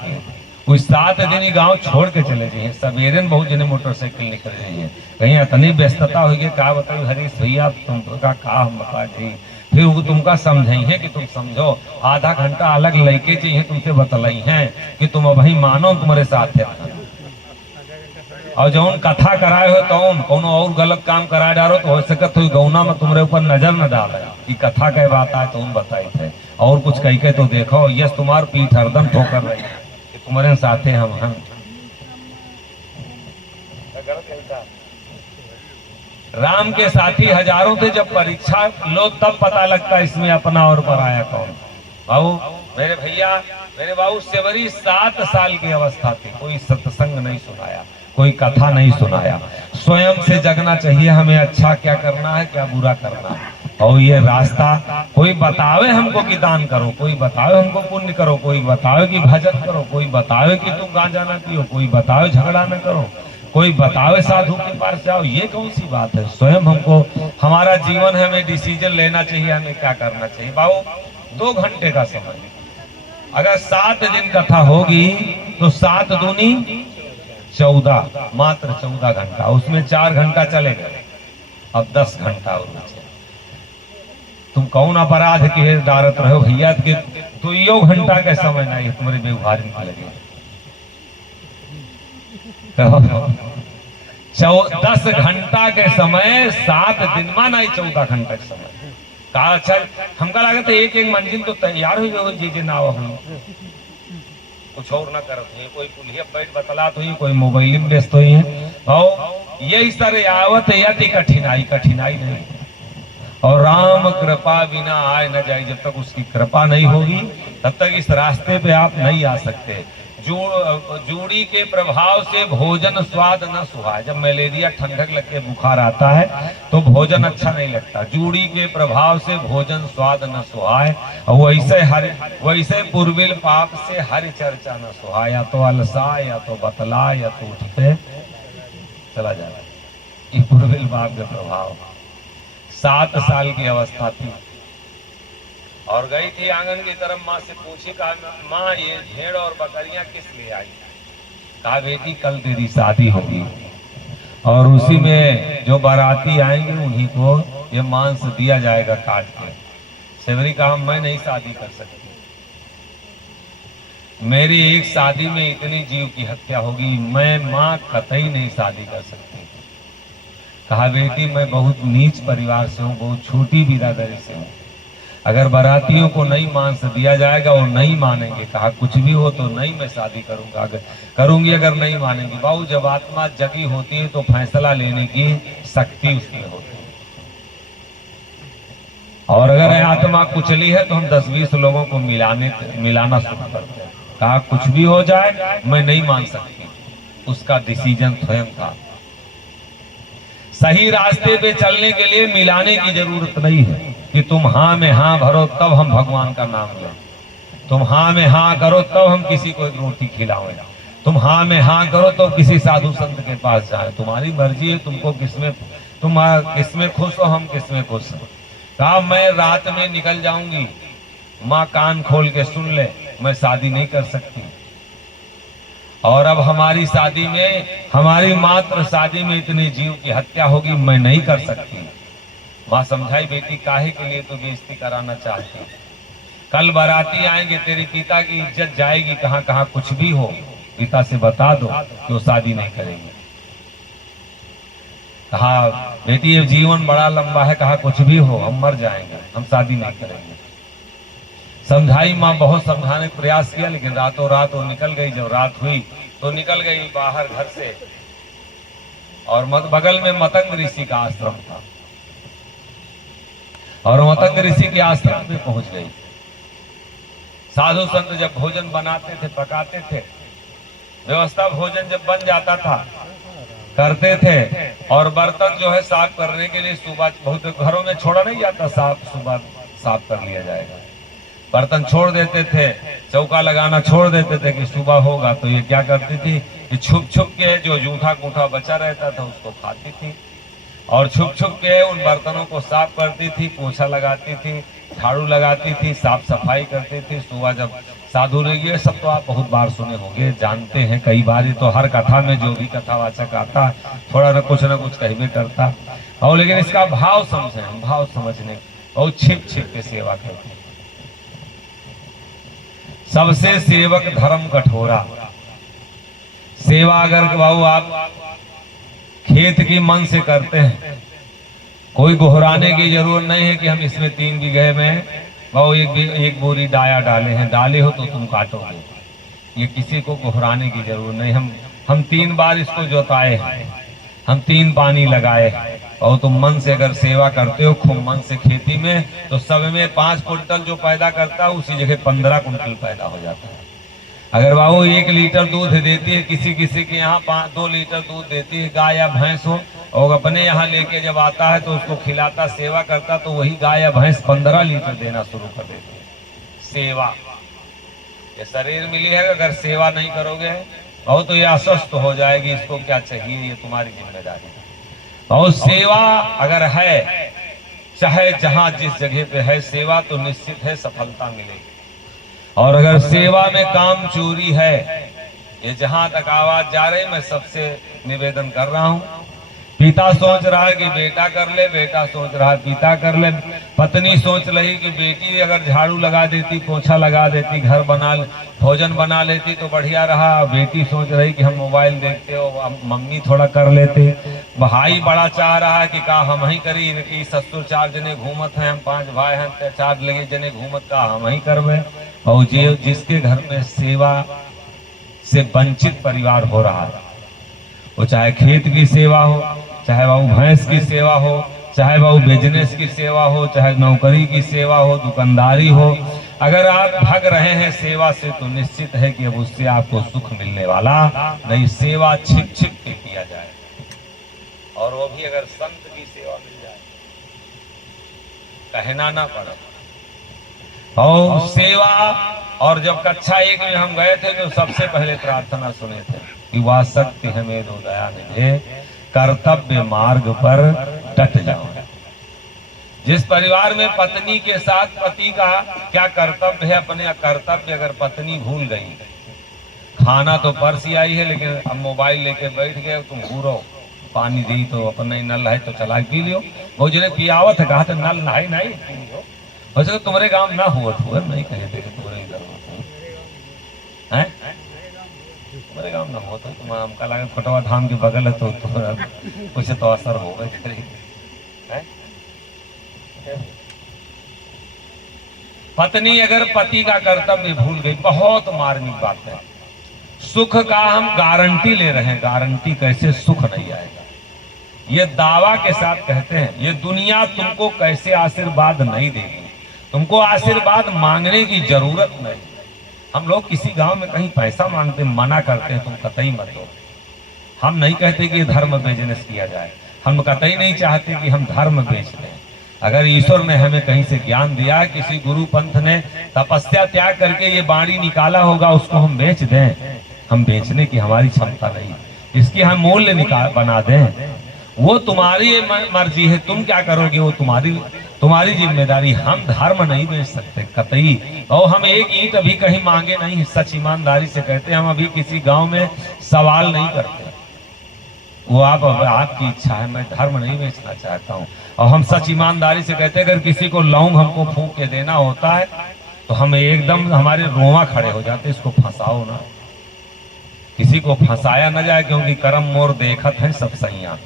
कोई 7 दिन ही गांव छोड़ के चले जाइए। सवेरे बहुत जने मोटरसाइकिल निकल जाइए, कहीं इतनी व्यस्तता हुई है। क्या बताइए हरीश भैया तुमका का हम बता दी, फिर वो तुमका समझाइए कि तुम समझो। आधा घंटा अलग लेके चाहिए तुमसे बतलाई हैं कि तुम अब ही मानो तुम्हारे साथ है। और जौन कथा कराए हो तो कोनो और गलत काम करा डालो तो हो सकत हो गौना में तुम्हारे ऊपर नजर न डाले कि कथा के बात आए तो उन बताई थे। और कुछ कह के तो देखो, यस तुम्हार पीठ हरदम ठोकर रही है कि तुम्हारे साथे हम राम के साथी हजारों थे। जब परीक्षा लो तब पता लगता इसमें अपना और पराया कौन। बाबू मेरे भैया मेरे बाबू सेवरी 7 साल की अवस्था थी। कोई सत्संग नहीं सुनाया, कोई कथा नहीं सुनाया। स्वयं से जगना चाहिए हमें, अच्छा क्या करना है क्या बुरा करना है। और ये रास्ता कोई बतावे हमको कि दान करो, कोई बतावे हमको पुण्य करो, कोई बतावे कि भजन करो, कोई बतावे कि तुम गांजा न पियो, कोई बतावे झगड़ा न करो, कोई बतावे साधु के पास जाओ। ये कौन सी बात है? स्वयं हमको हमारा जीवन है, हमें डिसीजन लेना चाहिए हमें क्या करना चाहिए। बाबू 2 घंटे का समय, अगर 7 दिन कथा होगी तो 7 दूनी 14, मात्र 14 घंटा। उसमें 4 घंटा चलेगा, अब 10 घंटा और बचे। तुम कौन अपराध के डारत रहो भैया के 2 घंटा के समय नहीं तुम्हारे व्यवहार में लगे। 10 घंटा के समय 7 दिन में नहीं 14 घंटा के समय का। अच्छा हमका लगा था एक मंजिल तो तैयार हुई हो जी ना हो, कुछ और ना करत है। कोई कुल्हिया बैठ बतलात हुई, कोई मोबाइल में व्यस्त हुई है। और ये इस तरह आवत है यदि कठिनाई नहीं। और राम कृपा बिना आए न जाए। जब तक उसकी कृपा नहीं होगी तब तक इस रास्ते पे आप नहीं आ सकते। जूड़ी के प्रभाव से भोजन स्वाद न सुहाए। जब मलेरिया ठंडक लग के बुखार आता है तो भोजन अच्छा नहीं लगता। जूड़ी के प्रभाव से भोजन स्वाद न सुहाए। और वैसे पूर्विल पाप से हरि चर्चा न सुहाए। या तो अलसा या तो बतला या तो उठते चला जाए। ये पूर्विल पाप के प्रभाव। 7 साल की अवस्था थी और गई थी आंगन की तरफ। माँ से पूछी, कहा माँ ये भेड़ और बकरियां किस लिए आई? कहा बेटी कल तेरी शादी होगी और उसी में जो बाराती आएंगे उन्हीं को ये मांस दिया जाएगा काट के। सेवरी कहा मैं नहीं शादी कर सकती, मेरी एक शादी में इतनी जीव की हत्या होगी, मैं माँ कतई नहीं शादी कर सकती। कहा बेटी मैं बहुत नीच परिवार से हूँ, बहुत छोटी बिरादरी से हूँ, अगर बारातियों को नहीं मांस दिया जाएगा वो नहीं मानेंगे। कहा कुछ भी हो तो नहीं मैं शादी करूंगा, अगर करूंगी अगर नहीं मानेंगी। बाबू जब आत्मा जगी होती है तो फैसला लेने की शक्ति उसमें होती है, और अगर आत्मा कुचली है तो हम 10-20 लोगों को मिलाना शुरू करते हैं। कहा कुछ भी हो जाए मैं नहीं मान सकती, उसका डिसीजन स्वयं था। सही रास्ते पे चलने के लिए मिलाने की जरूरत नहीं है कि तुम हाँ में हाँ भरो तब हम भगवान का नाम लें, तुम हाँ में हाँ करो तब हम किसी को एक रोटी खिलाएं, तुम हाँ में हाँ करो तो किसी साधु संत के पास जाए, तुम्हारी मर्जी है, तुमको किसमें खुश हो, हम किसमें खुश हो। कहा मैं रात में निकल जाऊंगी, माँ कान खोल के सुन ले, मैं शादी नहीं कर सकती। और अब हमारी शादी में, हमारी मात्र शादी में इतनी जीव की हत्या होगी, मैं नहीं कर सकती। माँ समझाई बेटी काहे के लिए तो बेइज्जती कराना चाहती, कल बाराती आएंगे तेरे पिता की इज्जत जाएगी। कहाँ कहाँ कुछ भी हो पिता से बता दो कि वो शादी नहीं करेंगे। कहा बेटी ये जीवन बड़ा लंबा है, कहा कुछ भी हो हम मर जाएंगे, हम शादी नहीं करेंगे। समझाई माँ, बहुत समझाने का प्रयास किया, लेकिन रातों रात वो निकल गई। जब रात हुई तो निकल गई बाहर घर से, और बगल में मतंग ऋषि का आश्रम था, और मतंग ऋषि के आश्रम में पहुंच गई। साधु संत जब भोजन बनाते थे, पकाते थे, व्यवस्था भोजन जब बन जाता था करते थे, और बर्तन जो है साफ करने के लिए सुबह, बहुत घरों में छोड़ा नहीं जाता, सुबह साफ कर लिया जाएगा, बर्तन छोड़ देते थे, चौका लगाना छोड़ देते थे कि सुबह होगा। तो ये क्या करती थी कि छुप छुप के जो जूठा कूठा बचा रहता था उसको खाती थी, और छुप छुप के उन बर्तनों को साफ करती थी, पोछा लगाती थी, झाड़ू लगाती थी, साफ सफाई करती थी। सुबह जब साधु रह गए, सब तो आप बहुत बार सुने होंगे, जानते हैं, कई बार तो हर कथा में जो भी कथावाचक आता थोड़ा न कुछ कहबे करता। और लेकिन इसका भाव समझें, भाव समझने बहुत छिप छिप के सेवा करते हैं। सबसे सेवक धर्म कठोरा। सेवा अगर बाबू आप खेत की मन से करते हैं, कोई गोहराने की जरूरत नहीं है कि हम इसमें 3 बीघे में बाबू एक बोरी डाया डाले हैं, डाले हो तो तुम काटोगे, ये किसी को गोहराने की जरूरत नहीं। हम 3 बार इसको जोताए, हम 3 पानी लगाए, और तुम मन से अगर सेवा करते हो खूब मन से खेती में, तो सब में 5 कुंटल जो पैदा करता है उसी जगह 15 कुंटल पैदा हो जाता है। अगर बाबू 1 लीटर दूध देती है, किसी के यहाँ 2 लीटर दूध देती है गाय या भैंस हो, और अपने यहाँ लेके जब आता है तो उसको खिलाता, सेवा करता, तो वही गाय या भैंस 15 लीटर देना शुरू कर देती है। सेवा, ये शरीर मिली है, अगर सेवा नहीं करोगे बहुत तो ये अस्वस्थ हो जाएगी, इसको क्या चाहिए, ये तुम्हारी जिम्मेदारी है। और सेवा अगर है, चाहे जहां जिस जगह पे है सेवा, तो निश्चित है सफलता मिलेगी। और अगर सेवा में काम चोरी है, ये जहां तक आवाज जा रही, मैं सबसे निवेदन कर रहा हूं, पिता सोच रहा है कि बेटा कर ले, बेटा सोच रहा है पिता कर ले, पत्नी सोच रही कि बेटी अगर झाड़ू लगा देती, पोछा लगा देती, घर भोजन बना लेती तो बढ़िया रहा, बेटी सोच रही कि हम मोबाइल देखते हो, मम्मी थोड़ा कर लेते, भाई बड़ा चाह रहा है कि का हम ही करी, इनकी ससुर 4 जने घूमत हैं, हम 5 भाई हैं, 4 लगे जने घूमत, का हम ही करवे। और जिसके घर में सेवा से वंचित परिवार हो रहा है, वो चाहे खेत की सेवा हो, चाहे बाबू भैंस की सेवा हो, चाहे बाबू बिजनेस की सेवा हो, चाहे नौकरी की सेवा हो, दुकानदारी हो, अगर आप भाग रहे हैं सेवा से, तो निश्चित है कि अब उससे आपको सुख मिलने वाला नहीं। सेवा छिप छिप के किया जाए, और वो भी अगर संत की सेवा मिल जाए, कहना ना पड़े। और सेवा, और जब कक्षा 1 में हम गए थे तो सबसे पहले प्रार्थना सुने थे कि वाह शक्ति हमें दो दया निधे, कर्तव्य मार्ग पर डट जाओ। जिस परिवार में पत्नी के साथ पति का क्या कर्तव्य है, अपने कर्तव्य अगर पत्नी भूल गई, खाना तो परसी आई है लेकिन अब मोबाइल लेके बैठ गए, तुम घूरो, पानी दी तो अपना ही नल है तो चला पी लियो, वो जिन्हें पियावत है, कहा तो नल नहीं नहीं पी लियो, वैसे तुम्हारे गांव ना हुआ हुआ नहीं कहे थे कि तुम्हारे इधर होता है, तुम्हारे गांव ना हुआ तो तुम हमका लगा कटवा धाम के बगल है तो तुम्हारा कुछ तो असर होगा करेगी। पत्नी अगर पति का कर्तव्य भूल गई, बहुत मार्मिक बात है। सुख का हम गारंटी ले रहे हैं, गारंटी कैसे सुख नहीं आएगा, ये दावा के साथ कहते हैं। ये दुनिया तुमको कैसे आशीर्वाद नहीं देगी, तुमको आशीर्वाद मांगने की जरूरत नहीं। हम लोग किसी गांव में कहीं पैसा मांगते मना करते हैं, तुम कतई मत दो। हम नहीं कहते कि धर्म बिजनेस किया जाए, हम कतई नहीं चाहते कि हम धर्म बेच दें। अगर ईश्वर ने हमें कहीं से ज्ञान दिया, किसी गुरु पंथ ने तपस्या त्याग करके ये बाणी निकाला होगा, उसको हम बेच दें, हम बेचने की हमारी क्षमता नहीं। इसकी हम मूल्य निकाल बना दें, वो तुम्हारी मर्जी है, तुम क्या करोगे वो तुम्हारी जिम्मेदारी। हम धर्म नहीं बेच सकते कतई। और हम एक ईंट अभी कहीं मांगे नहीं, सच ईमानदारी से कहते हैं। हम अभी किसी गांव में सवाल नहीं करते, वो आपकी इच्छा है, मैं धर्म नहीं बेचना चाहता हूँ। और हम सच ईमानदारी से कहते हैं, अगर किसी को लौंग हमको फूंक के देना होता है तो हम एकदम हमारे रोमा खड़े हो जाते, इसको फंसाओ ना, किसी को फंसाया न जाए, क्योंकि कर्म मोर देखत है सब सैया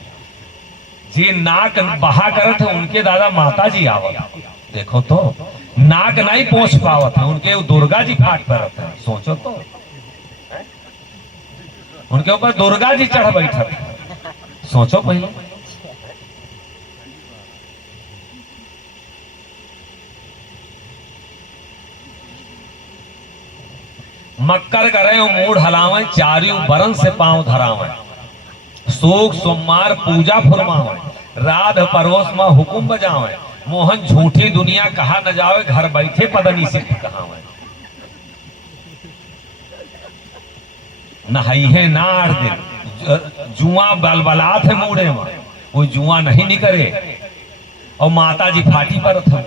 जी। नाक बहा करत है उनके दादा माता जी आवत, देखो तो नाक नहीं पहुंच पावत है, उनके दुर्गा जी फाट पड़त है। सोचो तो उनके ऊपर दुर्गा जी चढ़ बैठत है, सोचो पहले। मक्कर करे मूड हलावे, चारियों बरन से पांव धरावे, सोख सोमवार पूजा फुरमावे, राध परोस में हुकुम बजावे, मोहन झूठी दुनिया कहा न जावे, घर बैठे पदनी सिद्ध कहावे। नहाई है नार दिन जुआ बलबलात है मूढ़े में, वो जुआ नहीं निकले, और माता जी फाटी पर था।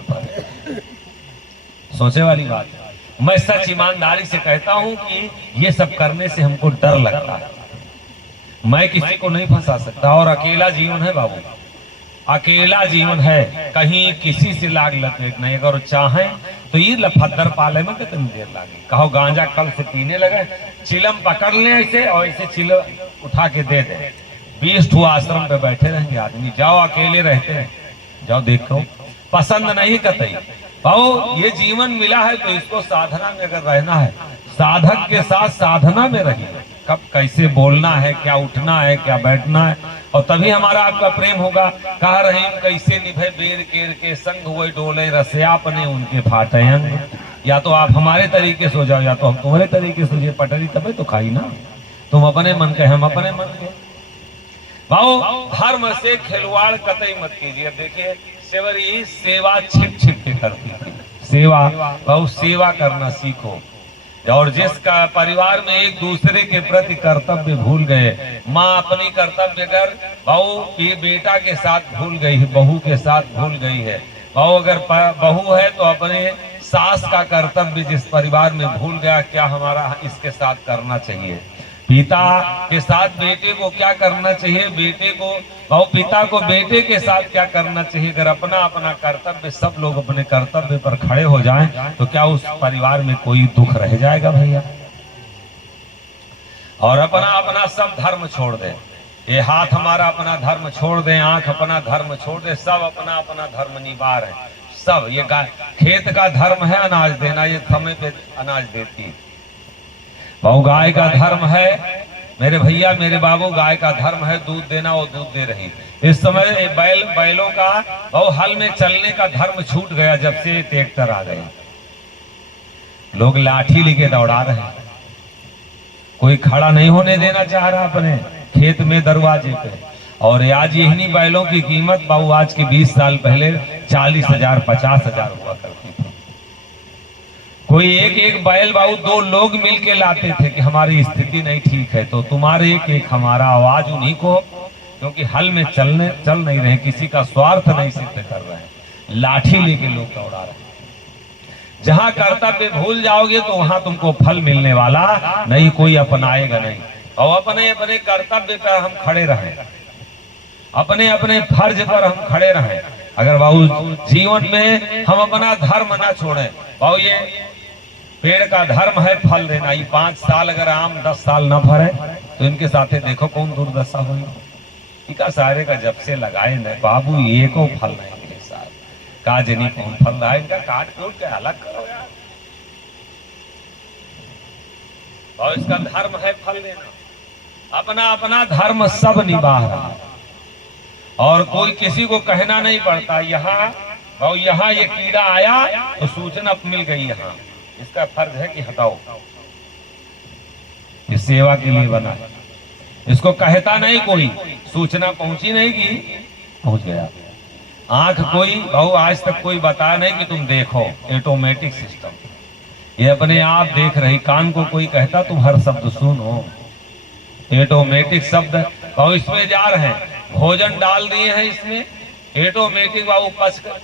सोचे वाली बात है। मैं सच ईमानदारी से कहता हूं कि ये सब करने से हमको डर लगता है। मैं किसी को नहीं फंसा सकता, और अकेला जीवन है बाबू, अकेला जीवन है, कहीं किसी से लाग लपेट नहीं। अगर चाहें तो ये लफदर पाले में कितनी देर लगे। कहो गांजा कल से पीने लगे, चिलम पकड़ ले ऐसे और ऐसे चिलम उठा के दे दे, 20 ठो आश्रम पे बैठे रहेंगे आदमी। जाओ अकेले रहते हैं, जाओ देखो, पसंद नहीं कतई। आओ ये जीवन मिला है तो इसको साधना में अगर रहना है, साधक के साथ साधना में रहिए। कब कैसे बोलना है, क्या उठना है, क्या बैठना है, और तभी हमारा आपका प्रेम होगा। कह रहे कैसे निभे बेर केर के संग हुए डोले रसिया अपने उनके फाटे अंग। या तो आप हमारे तरीके से हो जाओ, या तो हम तुम्हारे तरीके से। ये पटरी तबे तो खाई ना, तुम अपने मन के हम अपने मन के। भाव धर्म से खिलवाड़ कतई मत कीजिए। देखिए सेवरी सेवा छिप छिप के करती थी, सेवा भाव सेवा करना सीखो। और जिसका परिवार में एक दूसरे के प्रति कर्तव्य भूल गए, माँ अपनी कर्तव्य कर बहू ये बेटा के साथ भूल गई है, बहू के साथ भूल गई है। बहू अगर बहू है तो अपने सास का कर्तव्य जिस परिवार में भूल गया, क्या हमारा इसके साथ करना चाहिए। पिता के साथ बेटे को क्या करना चाहिए, बेटे को बहु पिता को बेटे के साथ क्या करना चाहिए। अगर अपना अपना कर्तव्य, सब लोग अपने कर्तव्य पर खड़े हो जाएं तो क्या उस परिवार में कोई दुख रह जाएगा भैया। और अपना अपना सब धर्म छोड़ दें, ये हाथ हमारा अपना धर्म छोड़ दें, आंख अपना धर्म छोड़ दें, सब अपना अपना धर्म निभा रहे हैं सब। ये खेत का धर्म है अनाज देना, ये समय पे अनाज देती है। बहु गाय का धर्म है मेरे भैया मेरे बाबू, गाय का धर्म है दूध देना, वो दूध दे रही। इस समय बैलों का बहु हल में चलने का धर्म छूट गया जब से ट्रैक्टर आ गए। लोग लाठी लेके दौड़ा रहे हैं, कोई खड़ा नहीं होने देना चाह रहा अपने खेत में दरवाजे पे। और आज यही बैलों की कीमत बाबू आज के 20 साल पहले 40,000 50,000 हुआ करती थी। कोई एक बैल बाबू 2 लोग मिलके लाते थे कि हमारी स्थिति नहीं ठीक है, तो तुम्हारे एक हमारा आवाज उन्हीं को, क्योंकि हल में चल नहीं रहे, किसी का स्वार्थ नहीं सिद्ध कर रहे हैं, लाठी लेके लोग दौड़ा रहे हैं। जहां कर्तव्य भूल जाओगे तो वहां तुमको फल मिलने वाला नहीं, कोई अपनाएगा नहीं। और अपने अपने कर्तव्य पर हम खड़े रहें, अपने अपने फर्ज पर हम खड़े रहें। अगर बाबू जीवन में हम अपना धर्म ना छोड़ें, बाबू ये पेड़ का धर्म है फल देना। ये 5 साल अगर आम 10 साल न फरे तो इनके साथे देखो कौन दुर्दशा हुई। इनका सारे का जब से लगाए न बाबू एको फल नहीं के साथ काजनी कौन फल रहा है, इनका काट कूट के अलग करो यार। और इसका धर्म है फल देना। अपना अपना धर्म सब निभा रहा है और कोई किसी को कहना नहीं पड़ता। यहाँ ये कीड़ा आया तो सूचना मिल गई। यहाँ इसका फर्ज है कि हटाओ, ये सेवा के लिए बना है। इसको कहता नहीं कोई, सूचना पहुंची नहीं कि पहुंच गया। आंख कोई भाऊ आज तक कोई बताया नहीं कि तुम देखो, ऑटोमेटिक सिस्टम ये अपने आप देख रही। कान को कोई कहता तुम हर शब्द सुनो, ऑटोमेटिक शब्द भाऊ इसमें जा रहे हैं। भोजन डाल दिए हैं इसमें, ऑटोमेटिक बाबू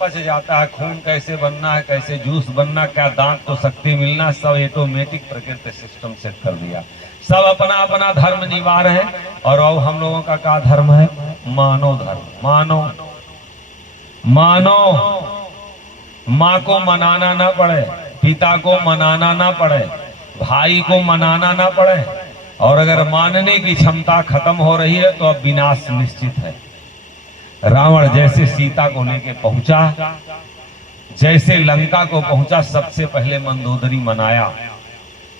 पच जाता है। खून कैसे बनना है, कैसे जूस बनना, क्या दांत को शक्ति मिलना, सब ऑटोमेटिक प्रकृति सिस्टम सेट कर दिया। सब अपना अपना धर्म निभा रहे हैं। और अब हम लोगों का क्या धर्म है? मानव धर्म। मानो माँ को मनाना ना पड़े, पिता को मनाना ना पड़े, भाई को मनाना ना पड़े। और अगर मानने की क्षमता खत्म हो रही है तो अब विनाश निश्चित है। रावण जैसे सीता को लेके पहुंचा, जैसे लंका को पहुंचा, सबसे पहले मंदोदरी मनाया,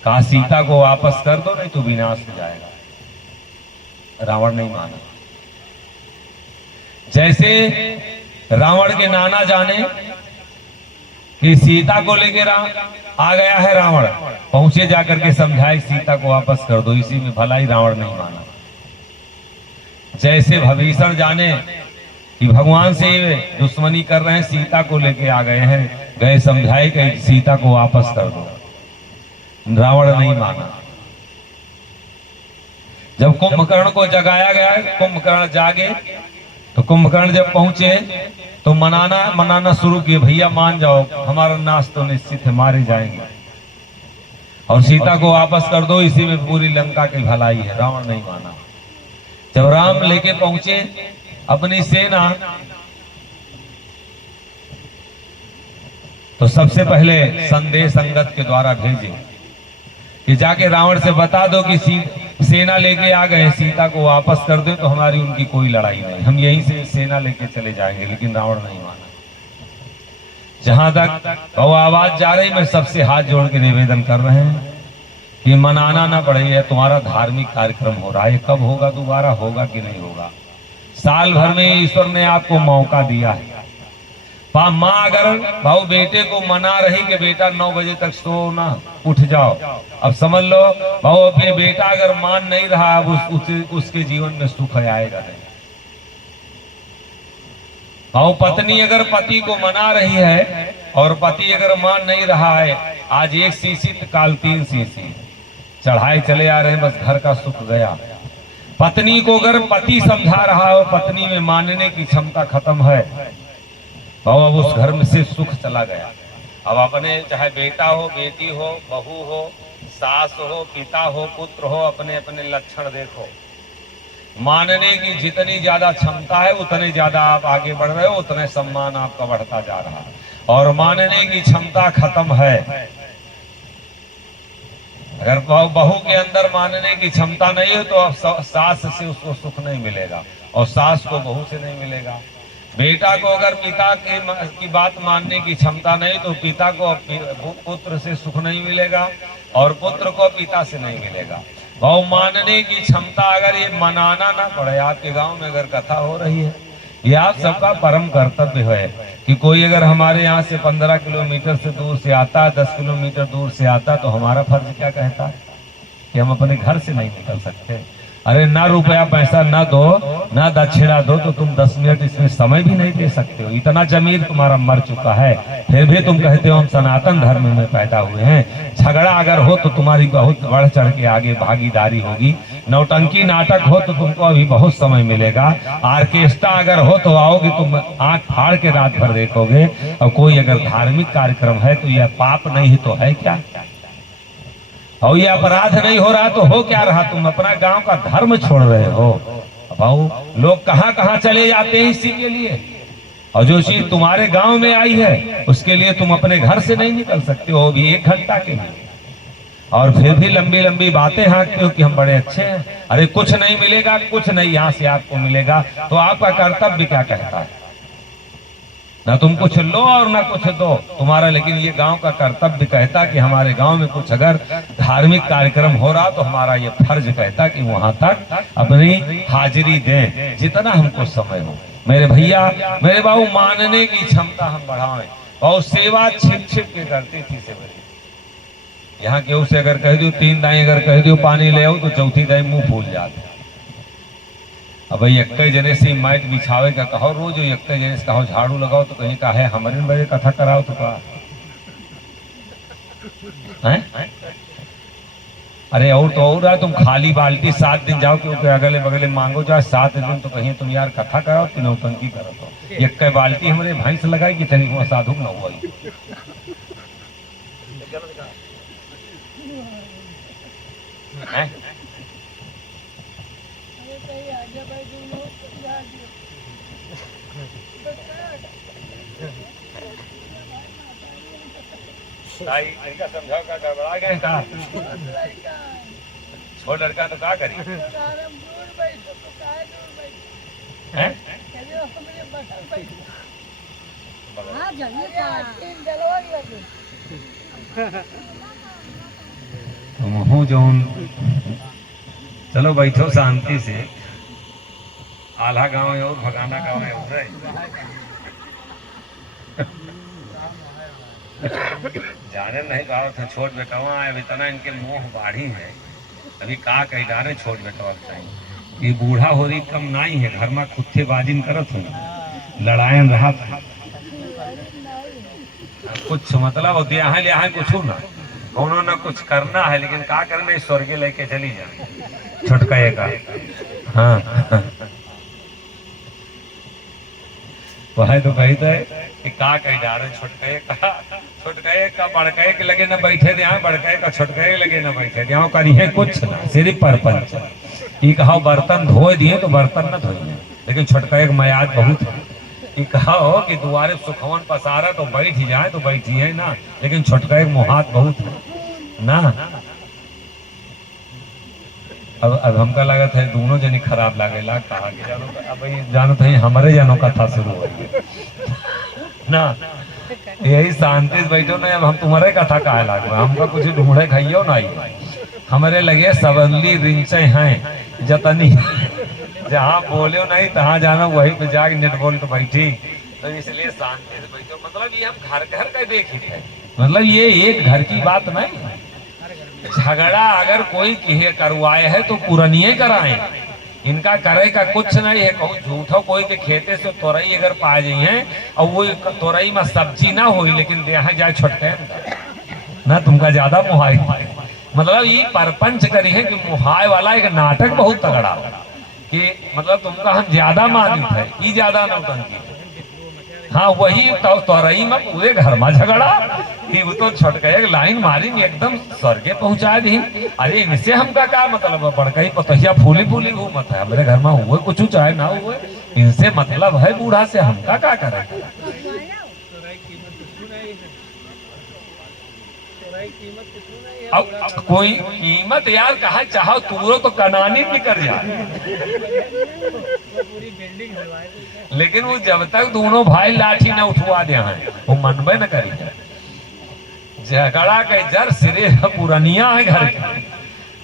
कहा सीता को वापस कर दो नहीं तो विनाश हो जाएगा। रावण नहीं माना। जैसे रावण के नाना जाने कि सीता को लेके आ गया है रावण, पहुंचे जाकर के समझाए सीता को वापस कर दो, इसी में भलाई रावण नहीं माना। जैसे भविष्य जाने कि भगवान से दुश्मनी कर रहे हैं, सीता को लेके आ गए हैं, गए समझाए कि सीता को वापस कर दो, रावण नहीं माना। जब कुंभकर्ण को जगाया गया, कुंभकर्ण जागे तो कुंभकर्ण जब पहुंचे तो मनाना शुरू किए, भैया मान जाओ, हमारा नाश तो निश्चित है, मारे जाएंगे और सीता को वापस कर दो, इसी में पूरी लंका की भलाई है। रावण नहीं माना। जब राम लेके पहुंचे अपनी सेना, तो सबसे पहले संदेश अंगद के द्वारा भेजे कि जाके रावण से बता दो कि सेना लेके आ गए, सीता को वापस कर दो तो हमारी उनकी कोई लड़ाई नहीं, हम यहीं से सेना लेके चले जाएंगे। लेकिन रावण नहीं माना। जहां तक वो आवाज जा रही, मैं सबसे हाथ जोड़ के निवेदन कर रहे हैं कि मनाना ना पड़े, है तुम्हारा धार्मिक कार्यक्रम हो रहा है, कब होगा, दोबारा होगा कि नहीं होगा। साल भर में ईश्वर ने आपको मौका दिया है। माँ अगर भाऊ बेटे को मना रही कि बेटा 9 बजे तक सो ना, उठ जाओ, अब समझ लो भाऊ अपने बेटा अगर मान नहीं रहा, अब उसके जीवन में सुख आएगा नहीं। भाऊ पत्नी अगर पति को मना रही है और पति अगर मान नहीं रहा है, आज 1 शीशी काल 3 शीशी चढ़ाए चले आ रहे हैं, बस घर का सुख गया। पत्नी को अगर पति समझा रहा है और पत्नी में मानने की क्षमता खत्म है, भाव अब उस घर में से सुख चला गया। अब अपने चाहे बेटा हो, बेटी हो, बहू हो, सास हो, पिता हो, पुत्र हो, अपने अपने लक्षण देखो। मानने की जितनी ज्यादा क्षमता है उतने ज्यादा आप आगे बढ़ रहे हो, उतने सम्मान आपका बढ़ता जा रहा है। और मानने की क्षमता खत्म है। अगर बहू के अंदर मानने की क्षमता नहीं है तो अब सास से उसको सुख नहीं मिलेगा और सास को बहू से नहीं मिलेगा। बेटा को अगर पिता की बात मानने की क्षमता नहीं तो पिता को पुत्र से सुख नहीं मिलेगा और पुत्र को पिता से नहीं मिलेगा। भाव मानने की क्षमता अगर ये मनाना ना पड़े। आपके गांव में अगर कथा हो रही है, ये आप सबका परम कर्तव्य है कि कोई अगर हमारे यहाँ से 15 किलोमीटर से दूर से आता है, 10 किलोमीटर दूर से आता, तो हमारा फर्ज क्या कहता है कि हम अपने घर से नहीं निकल सकते। अरे ना रुपया पैसा ना दो, ना दक्षिणा दो, तो तुम 10 मिनट इसमें समय भी नहीं दे सकते हो। इतना जमीर तुम्हारा मर चुका है, फिर भी तुम कहते हो हम सनातन धर्म में पैदा हुए हैं। झगड़ा अगर हो तो तुम्हारी बहुत बढ़ चढ़ के आगे भागीदारी होगी। नौटंकी नाटक हो तो तुमको अभी बहुत समय मिलेगा। ऑर्केस्ट्रा अगर हो तो आओगे, तुम आंख फाड़ के रात भर देखोगे। और कोई अगर धार्मिक कार्यक्रम है तो यह पाप नहीं तो है क्या? और ये अपराध नहीं हो रहा तो हो क्या रहा? तुम अपना गांव का धर्म छोड़ रहे हो। भाऊ लोग कहां कहां चले जाते हैं इसी के लिए। और जो चीज तुम्हारे गांव में आई है उसके लिए तुम अपने घर से नहीं निकल सकते हो, भी 1 घंटा के लिए, और फिर भी लंबी लंबी बातें हाँकते हो कि हम बड़े अच्छे हैं। अरे कुछ नहीं मिलेगा, कुछ नहीं यहाँ से आपको मिलेगा, तो आपका कर्तव्य क्या कहता है? ना तुम कुछ लो और ना कुछ दो तुम्हारा, लेकिन ये गांव का कर्तव्य कहता कि हमारे गांव में कुछ अगर धार्मिक कार्यक्रम हो रहा तो हमारा ये फर्ज कहता कि वहां तक अपनी हाजिरी दें जितना हमको समय हो। मेरे भैया मेरे बाबू, मानने की क्षमता हम बढ़ाएं। और सेवा छिप छिप के करती थी सेवा। यहाँ केहू से अगर कह दो 3 दाई अगर कह दो पानी ले आओ तो चौथी दाई मुंह फूल जाते। अब भाई एक जने से मैट बिछावे का कहो, रोज एक जने से कहो झाड़ू लगाओ तो कहीं का है हमारे बजे कथा कराओ तो का है? अरे और तो और है, तुम खाली बाल्टी 7 दिन जाओ क्योंकि अगले बगले मांगो जाओ 7 दिन तो कहीं तुम यार कथा कराओ कि नौटंकी करो। तो एक बाल्टी हमारे भैंस लगाई कि तरी वो साधु न हुआ है? समझाओ का गड़बड़ा गए का छोड़ लड़का तो क्या करी हैं? तुम हो जो चलो बैठो शांति से। आल्हा गांव है और भगाना गांव है उधर जाने नहीं गाँव था। छोट बेटवा है इतना इनके मोह बाढ़ी है, अभी का कही डारे छोट बेटवा चाहिए। ये बूढ़ा हो रही कम नहीं है, घर में खुत्थे बाजिन करत हो, लड़ायन रहा था कुछ मतलब होती है ले कुछ ना कोनो ना कुछ करना है, लेकिन का करना है स्वर्ग लेके चली जा छुटकाए का। हाँ वह तो कही थे कि का कही डारे छुटकाए का बड़काए के लगे ना बैठे थे, बड़काए का छुटकाए लगे ना बैठे थे, करी है कुछ ना सिर्फ परपंच। ये कहा बर्तन धोए दिए तो बर्तन न धोइए, लेकिन छुटकाए का मयाद बहुत है। ये कहा हो कि दुआरे सुखवन पसारा तो बैठ ही जाए तो बैठी है ना, लेकिन छुटकाए का मुहात बहुत है ना। अब हमका लगा था दोनों जनी खराब लागेला, कहा कि जानो अब जानो थे हमारे जानो कथा शुरू हो ना, यही शांति से बैठो ना। अब हम तुम्हारे कथा कहा लागो, हमका कुछ ढूंढे खाइयो ना, हमारे लगे सबली रिंचे हैं जतनी जहाँ बोले नहीं तहाँ जाना वहीं पे जाके नेट बोल तो बैठी, तो इसलिए शांति से बैठो। मतलब ये हम घर घर का देख ही थे, मतलब ये एक घर की बात नहीं। झगड़ा अगर कोई करवाए है तो पुरानिये कराए, इनका करे का कुछ नहीं है। कहूँ झूठो कोई के खेते से तोरई अगर पा जाई है और वो तोरई में सब्जी ना हो, लेकिन यहाँ जाए छुटके ना तुमका ज्यादा मुहाई। मतलब ये परपंच करी है कि मुहाय वाला एक नाटक बहुत तगड़ा कि मतलब तुमका हम ज्यादा मानी थे, ये ज्यादा नौटंकी। हाँ वही तोरई में पूरे घर में झगड़ा कि वो तो छटके लाइन मारी एकदम स्वर्गे पहुंचा दी। अरे इनसे हमका क्या मतलब है, बड़कई पतहिया फूली फूली घूमत है, मेरे घर में हुए कुछ चाहे ना हुए, इनसे मतलब है बूढ़ा से हमका क्या करे। अब कोई कीमत यार कहा चाहो तूरो तो कनानी निकल जाए, लेकिन वो जब तक दोनों भाई लाठी न उठवा दे वो मनबे न करी। झगड़ा के जर सिरे पुरानिया है घर की,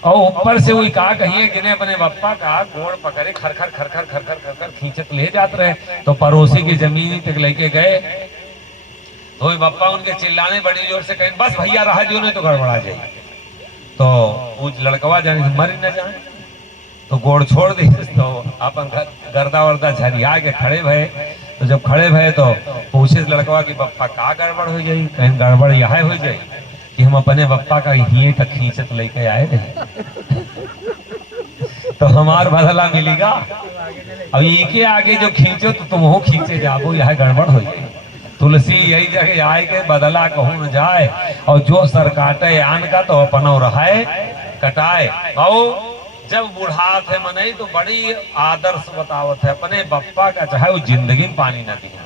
और ऊपर से वही कहा कहिए कि अपने बप्पा का गोड़ पकड़े खरखर खरखर खरखर खरखर खींचत ले जाते रहे। तो पड़ोसी की जमीन तक लेके गए तो बप्पा उनके चिल्लाने बड़ी जोर से कहें बस भैया रहा जो नहीं तो गड़बड़ा जाए। तो वो लड़कवा जाने मर न जाए तो गोड़ छोड़ दी, तो अपन गर्दा वर्दा झरिया के खड़े भये। तो जब खड़े भये तो पूछे लड़कवा की बप्पा का गड़बड़ हो जाई, कहीं गड़बड़ यह हो जाए कि हम अपने बप्पा का ही तक खींचत लेके आए थे तो हमार बदला मिलेगा। अब एक के आगे जो खींचो तो तुम हो खींचे जाओ, यह गड़बड़ हो जाए। तुलसी यही जगह आए के बदला कहूं न जाए, और जो सर काटे आन का तो अपनो रहाए कटाए। और जब बूढ़ा थे मनई तो बड़ी आदर्श बतावत है अपने बप्पा का, चाहे वो जिंदगी में पानी न दिए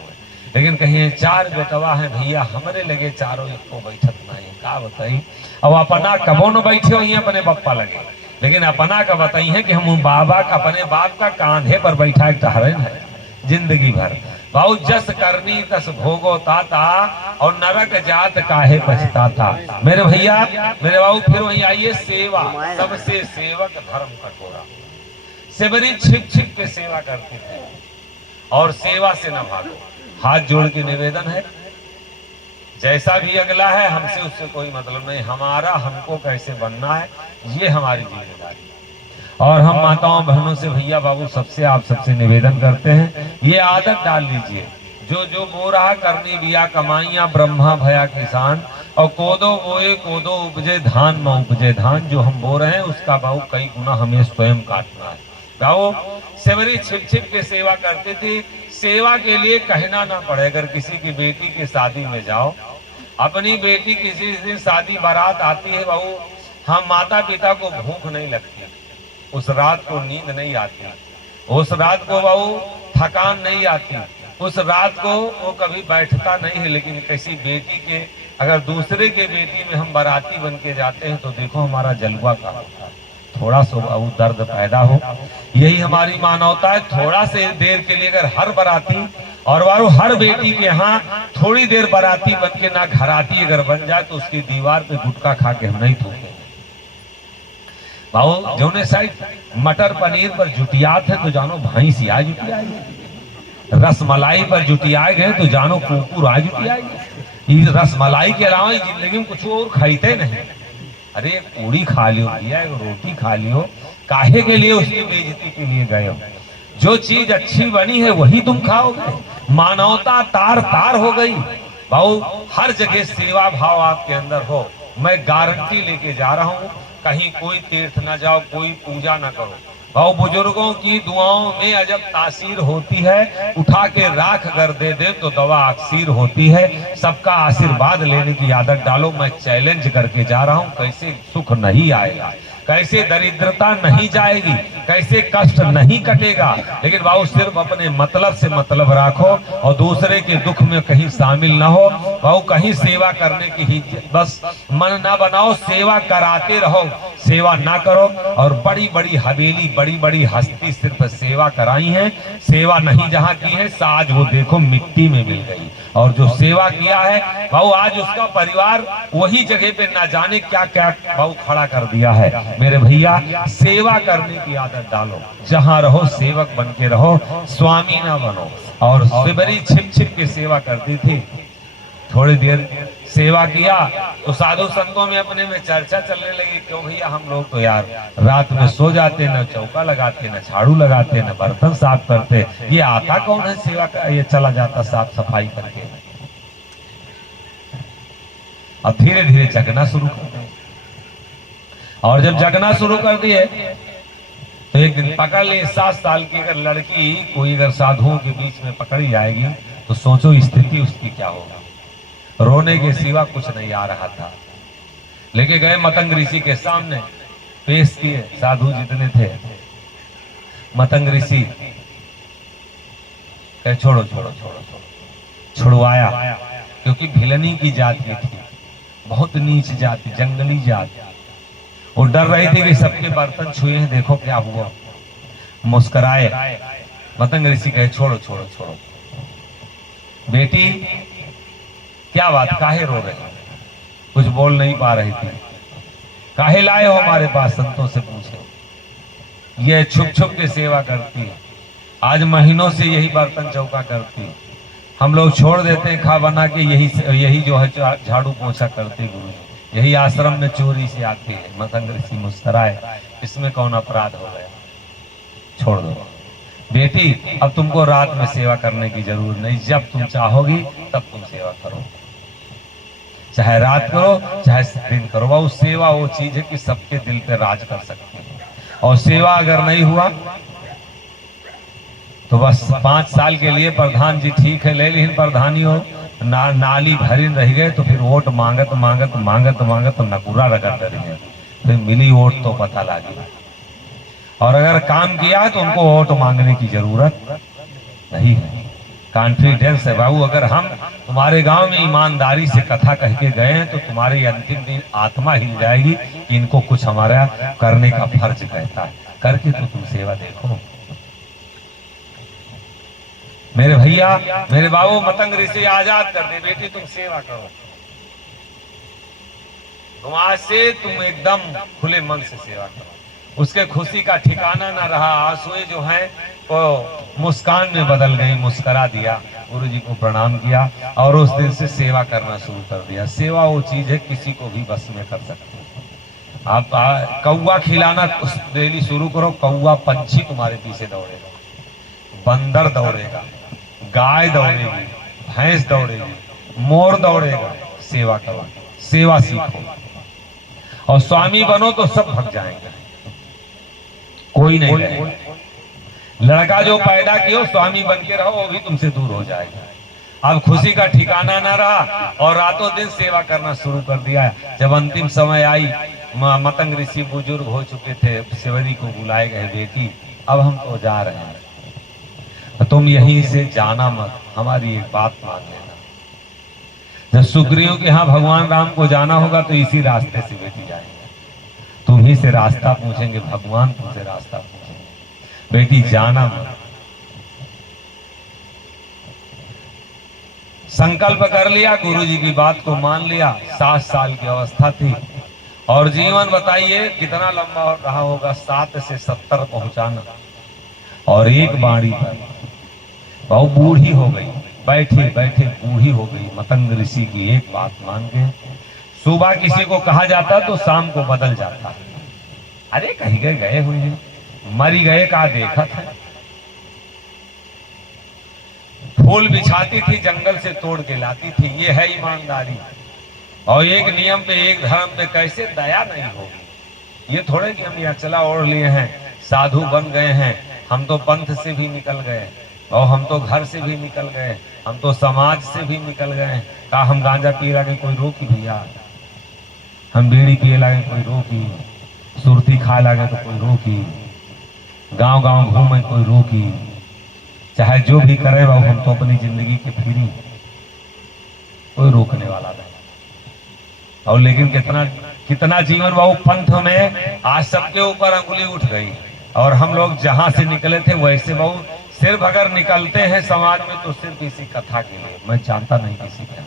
लेकिन कहीं 4 बेटवा है भैया हमरे लगे चारों एको बैठत नहीं का बताई। अब अपना कबो न बैठे हो अपने पप्पा लगे, लेकिन अपना का बताई है कि हम बाबा का अपने बाप का कांधे पर बैठा के टहरे है जिंदगी भर। भाऊ जस करनी तस भोगो ताता और नरक जात काहे पछताता। मेरे भैया मेरे बाबू फिर वही आइए, सेवा सबसे सेवक धर्म कटोरा। सेवरी छिप छिप के सेवा करते थे और सेवा से न भागो। हाथ जोड़ के निवेदन है, जैसा भी अगला है हमसे उससे कोई मतलब नहीं, हमारा हमको कैसे बनना है ये हमारी जिम्मेदारी। और हम माताओं बहनों से भैया बाबू सबसे आप सबसे निवेदन करते हैं ये आदत डाल लीजिए, जो जो बो रहा करनी बिया कमाइया ब्रह्मा भया किसान, और कोदो बोए कोदो उपजे धान में उपजे धान। जो हम बो रहे हैं उसका बाबू कई गुना हमें स्वयं काटना है। गाओ सेवरी छिप छिप के सेवा करती थी, सेवा के लिए कहना ना पड़े। अगर किसी की बेटी की शादी में जाओ, अपनी बेटी किसी दिन शादी बारात आती है बहू, हम माता पिता को भूख नहीं लगती, उस रात को नींद नहीं आती, उस रात को बहू थकान नहीं आती, उस रात को वो कभी बैठता नहीं है। लेकिन किसी बेटी के अगर दूसरे के बेटी में हम बाराती बन के जाते हैं तो देखो हमारा जलवा का होता है, थोड़ा सा अब दर्द पैदा हो। यही हमारी मानवता है। थोड़ा से देर के लिए अगर हर बाराती और वारो हर बेटी के यहाँ थोड़ी देर बाराती बन के ना घराती अगर बन जाए तो उसकी दीवार पे गुटखा खा के हम नहीं थूकेंगे। भाऊ जौने साइड मटर पनीर पर जुटियात है तो जानो भैंस आ जुटिया, रसमलाई पर जुटियाए गए तो जानो कुकुर आ जुटियाएगी। रसमलाई के अलावा जिंदगी में कुछ और खाते नहीं। अरे पूरी खा लियो भैया, एक रोटी खा लियो, काहे के लिए उसकी बेइज्जती के लिए गए हो? जो चीज अच्छी बनी है वही तुम खाओगे। मानवता तार तार हो गई। भाऊ हर जगह सेवा भाव आपके अंदर हो। मैं गारंटी लेके जा रहा हूँ, कहीं कोई तीर्थ ना जाओ, कोई पूजा ना करो, भाऊ बुजुर्गों की दुआओं में अजब तासीर होती है। उठा के राख अगर दे दे तो दवा अक्सीर होती है। सबका आशीर्वाद लेने की आदत डालो। मैं चैलेंज करके जा रहा हूँ, कैसे सुख नहीं आएगा, कैसे दरिद्रता नहीं जाएगी, कैसे कष्ट नहीं कटेगा। लेकिन बाबू सिर्फ अपने मतलब से मतलब रखो और दूसरे के दुख में कहीं शामिल ना हो। बाबू कहीं सेवा करने की ही बस मन ना बनाओ, सेवा कराते रहो, सेवा ना करो। और बड़ी बड़ी हवेली, बड़ी बड़ी हस्ती सिर्फ सेवा कराई है, सेवा नहीं जहाँ की है आज वो देखो मिट्टी में मिल गई। और जो सेवा किया है भाऊ आज उसका परिवार वही जगह पे ना जाने क्या क्या भाऊ खड़ा कर दिया है। मेरे भैया सेवा करने की आदत डालो, जहाँ रहो सेवक बन के रहो, स्वामी ना बनो। और बड़ी छिप छिप के सेवा करती थी। थोड़ी देर सेवा किया तो साधु संतों में अपने में चर्चा चलने लगी, क्यों भैया हम लोग तो यार रात में सो जाते, न चौका लगाते, न झाड़ू लगाते, न बर्तन साफ करते, ये आता कौन है सेवा का, ये चला जाता साफ सफाई करके। अब धीरे धीरे जगना शुरू कर दिए। और जब जगना शुरू कर दिए तो एक दिन पकड़ ली 7 साल की अगर लड़की कोई अगर साधुओं के बीच में पकड़ी जाएगी तो सोचो स्थिति उसकी क्या होगा। रोने के सिवा कुछ नहीं आ रहा था। लेके गए मतंग ऋषि के सामने, पेश किए साधु जितने थे। मतंग ऋषि कहे छोड़ो छोड़ो छोड़ो छोड़ो, छुड़वाया, क्योंकि भिलनी की जाति थी, बहुत नीच जाति, जंगली जाति। वो डर रही थी कि सबके बर्तन छुए हैं, देखो क्या हुआ। मुस्कुराए। मतंग ऋषि कहे छोड़ो छोड़ो छोड़ो, बेटी क्या बात, काहे रो रही? कुछ बोल नहीं पा रही थी। काहे लाए हो हमारे पास? संतों से पूछे। ये छुप छुप के सेवा करती, आज महीनों से यही बर्तन चौका करती, हम लोग छोड़ देते हैं खा बना के, यही जो है झाड़ू पोछा करते गुरु, यही आश्रम में चोरी से आती है। मतंग ऋषि मुस्कुराए, इसमें कौन अपराध हो गया, छोड़ दो बेटी, अब तुमको रात में सेवा करने की जरूरत नहीं, जब तुम चाहोगी तब तुम सेवा करो, चाहे रात करो चाहे दिन करो। वो सेवा वो चीज है कि सबके दिल पे राज कर सकती है। और सेवा अगर नहीं हुआ तो बस 5 साल के लिए प्रधान जी ठीक है ले, लेकिन प्रधानी हो नाली भरी रह गए तो फिर वोट मांगत मांगत मांगत मांगत नकुरा रगड़ रही, फिर मिली वोट तो पता लगी। और अगर काम किया है तो उनको वोट मांगने की जरूरत नहीं है। कॉन्फिडेंस है बाबू। अगर हम तुम्हारे गांव में ईमानदारी से कथा कह के गए हैं तो तुम्हारी अंतिम दिन आत्मा हिल जाएगी कि इनको कुछ हमारा करने का फर्ज कहता है, करके तो तुम सेवा देखो। मेरे भैया, मेरे बाबू, मतंग ऋषि आजाद कर दे, बेटी तुम सेवा करो। तुम आज से तुम एकदम खुले मन से सेवा करो। उसके खुशी का ठिकाना ना रहा, आंसुएं जो हैं वो मुस्कान में बदल गई, मुस्करा दिया, गुरु जी को प्रणाम किया और उस दिन से सेवा करना शुरू कर दिया। सेवा वो चीज है किसी को भी बस में कर सकते हैं आप। कौवा खिलाना डेली शुरू करो, कौवा पंछी तुम्हारे पीछे दौड़ेगा, बंदर दौड़ेगा, गाय दौड़ेगी, भैंस दौड़ेगी, मोर दौड़ेगा। सेवा करो, सेवा सीखो और स्वामी बनो तो सब भग जाएंगे, कोई नहीं रहेगा। लड़का जो पैदा किया स्वामी बन के रहो, वो भी तुमसे दूर हो जाएगा। अब खुशी का ठिकाना ना रहा और रातों दिन सेवा करना शुरू कर दिया। जब अंतिम समय आई, मतंग ऋषि बुजुर्ग हो चुके थे, सेवरी को बुलाए गए, बेटी अब हम तो जा रहे हैं, तुम यहीं से जाना मत, हमारी एक बात मान लेना। जब सुग्रीव के यहाँ भगवान राम को जाना होगा तो इसी रास्ते से बेटी जाएंगे, तुम्ही से रास्ता पूछेंगे, भगवान तुमसे रास्ता पूछेंगे, बेटी जाना मत। संकल्प कर लिया, गुरु जी की बात को मान लिया। 7 साल की अवस्था थी और जीवन बताइए कितना लंबा रहा होगा, 7 से 70 पहुंचाना। और एक बाणी पर बहुत बूढ़ी हो गई, बैठे बैठे बूढ़ी हो गई। मतंग ऋषि की एक बात मान के, सुबह किसी को कहा जाता तो शाम को बदल जाता। अरे कहीं गए हुए हैं, मरी गए का देखा था। फूल बिछाती थी, जंगल से तोड़ के लाती थी, ये है ईमानदारी। और एक नियम पे, एक धर्म पे कैसे दया नहीं होगी। ये थोड़े कि हम अचला ओढ़ लिए हैं, साधु बन गए हैं, हम तो पंथ से भी निकल गए और हम तो घर से भी निकल गए, हम तो समाज से भी निकल गए। का हम गांजा पी लगे कोई रोकी भैया, हम बीड़ी पिए लगे कोई रोकी, सुरती खा लगे तो कोई रोकी, गांव गांव घूमे कोई रोकी, चाहे जो भी करे वो हम तो अपनी जिंदगी के फ्री, कोई रोकने वाला नहीं। और लेकिन कितना जीवन वो पंथ में आज सबके ऊपर अंगुली उठ गई और हम लोग जहां से निकले थे वैसे वो सिर्फ अगर निकलते हैं समाज में तो सिर्फ इसी कथा के लिए। मैं जानता नहीं किसी का,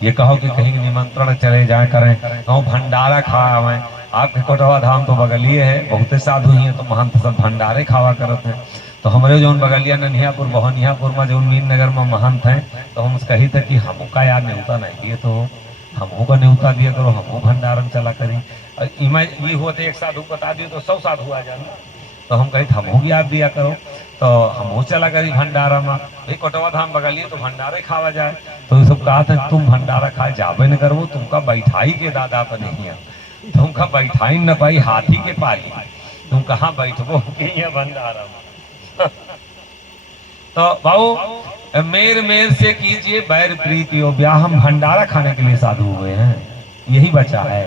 ये कहो कि कहीं निमंत्रण चले जाए करें, कहूँ भंडारा खावा। आपके कोटवा धाम तो बगलिए है, बहुते साधु ही है तो महंत सब भंडारे खावा करते हैं। तो हमारे जो बगलिया ननियापुर बहनियापुर में जो मीन नगर में महंत हैं, तो हम कही थे कि हमू का यार न्योता नहीं दिए तो हमू का न्योता दिया करो, हमू भंडारन चला करी। ये होते एक साधु बता दिए तो 100 साधु आ जाना, तो हम कही हमू भी याद दिया करो, तो हमू चला करी भंडारा में। भाई कोटवा धाम बगलिए तो भंडारे खावा जाए। तो सब कहा था तुम भंडारा खाए जाबे न करो, तुमका बैठाई के दादा पर नहीं है, तुमका बैठाई न पाई हाथी के पाली, तुम कहाँ बैठबो भंडारा में। तो बाबू मेर से कीजिए बैर प्रीति हो ब्याह, हम भंडारा खाने के लिए साधु हुए हैं, यही बचा है।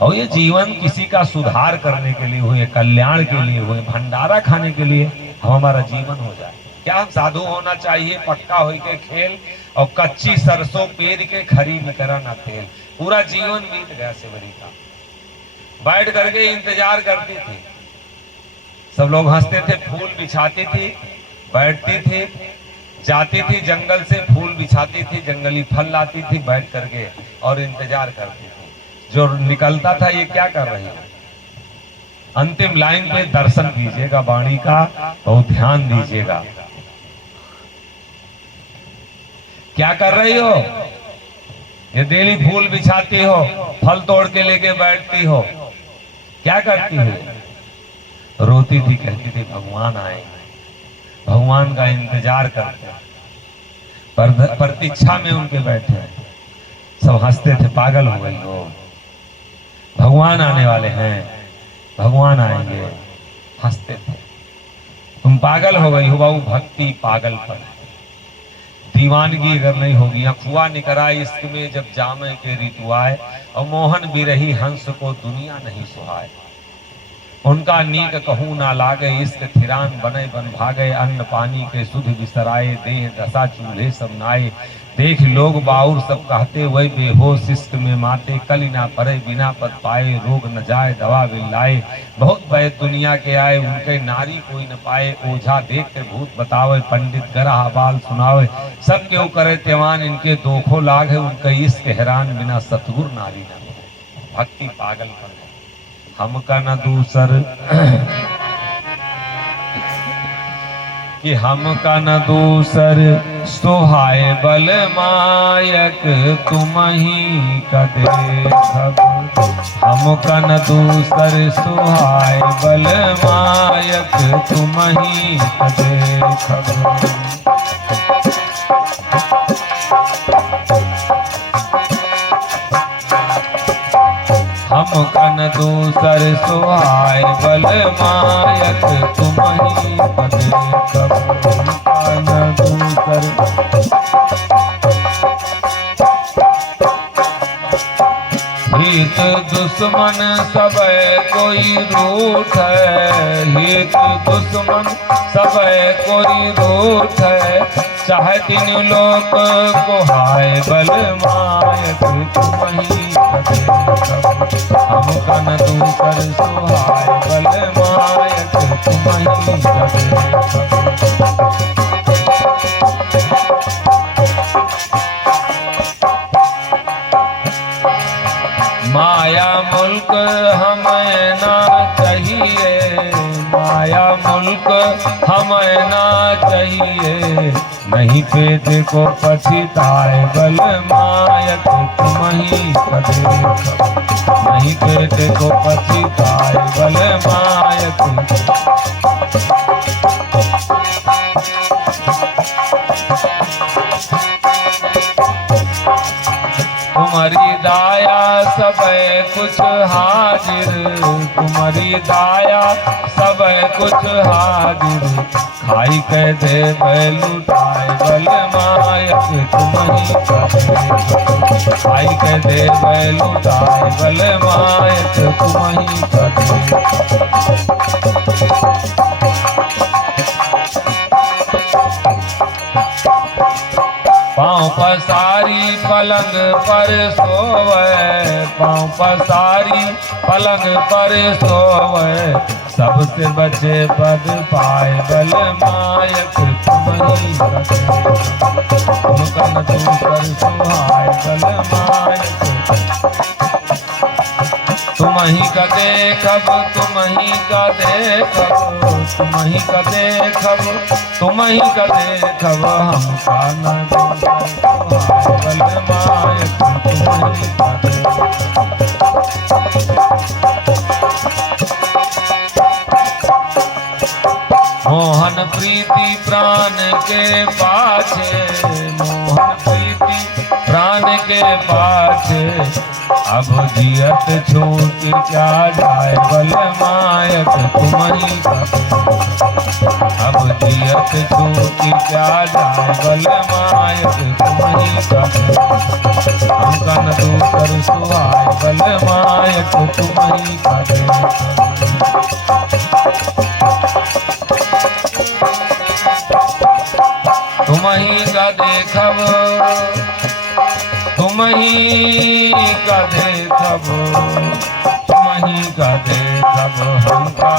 और ये जीवन किसी का सुधार करने के लिए हुए, कल्याण के लिए हुए, भंडारा खाने के लिए हमारा जीवन हो जाए। क्या हम साधु होना चाहिए पक्का हो के खेल और कच्ची सरसों पेर के खरी निकरा ना तेल। पूरा जीवन बीत गया सेवरी का, बैठ करके इंतजार करती थी, सब लोग हंसते थे, फूल बिछाती थी, बैठती थी, जाती थी जंगल से फूल बिछाती थी, जंगली फल लाती थी, बैठ करके और इंतजार करती थी। जो निकलता था ये क्या कर रही है, अंतिम लाइन पे दर्शन दीजिएगा वाणी का, बहुत ध्यान दीजिएगा। क्या कर रही हो, ये डेली फूल बिछाती हो, फल तोड़ के लेके बैठती हो, क्या करती हो? रोती थी, कहती थी भगवान आएंगे, भगवान का इंतजार करते, प्रतीक्षा में उनके बैठे। सब हंसते थे, पागल हो गई हो, भगवान आने वाले हैं, भगवान आएंगे, हंसते थे। तुम पागल हो गई हो बाबू, भक्ति पागलपन है, दीवानगी अगर नहीं होगी। अखुआ निकरा इश्क में जब जामे के ऋतु आए, और मोहन बिरही हंस को दुनिया नहीं सुहाए। उनका नीक कहूँ ना लागे, इश्क थिरान बने बन भागे, अन्न पानी के सुध बिसराए, देह दशा चूल्हे सब नाए। देख लोग बाउर सब कहते, वही बेहोश इश्क में माते, कली ना परे बिना पद पाए, रोग न जाए दवा बिन लाए। बहुत वैद दुनिया के आए, उनके नारी कोई न पाए, ओझा देख के भूत बतावे, पंडित गरहा बाल सुनावे। सब क्यों करे त्यवान, इनके दोखो लाग है, उनके इश्क हैरान, बिना सतगुर नारी न मिले। भक्ति पागलपन है, हमका न दूसर कि हमका न दूसर सुहाय बल मायक, तुम ही का देखब। हमका न दूसर सुहाय बल मायक, तुम ही का देखब। हमका न दूसर सुहाय बल मायक, तुम ही का देखब। हमका न दूसर हित दुश्मन सब कोई रूठ है, हित दुश्मन सब कोई रूठ है, चाहे तीन लोक को हाय बल मायक, तुम ही का देखब। हमका न दूसर सुहाय बल मायक, तुम ही का देखब। माया मुल्क हमें ना चाहिए, माया मुल्क हमें ना चाहिए, नहीं पेट को पछताए बल मायक, तुम ही का देखब। नहीं पेट को पछताए बल मायक। तुम्हारी दाया सब कुछ हाजिर, तुम्हारी दाया सब कुछ हाजिर, खाई के दे लुटाए बल मायक, तुम ही का देखब। खाई के दे लुटाए बल मायक, तुम ही का देखब। पाँव पसारी पलंग पर सोवे, पाँव पसारी पलंग पर सोवे, सबसे बचे पद पाए बल मायक, तुम ही का देखब। हमका न दूसर सुहाय बल मायक, तुम ही का देखब। तुम ही का देखब, तुम ही का देखब, तुम ही का देखब। हमका न दूसर सुहाय बल मायक, तुम ही का देखब। मोहन प्रीति प्राण के पाछे, मोहन प्रीति प्राण के पाछे, अब जियत छूट क्या जाए बल मायक, तुम ही का देखब। अब जियत छूट क्या जाए बल मायक, तुम ही का देखब। हमका न दूसर सुहाय बल मायक, तुम ही का देखब। तुम ही का देखब, तुम ही का देखब, तुम ही का देखब। हमका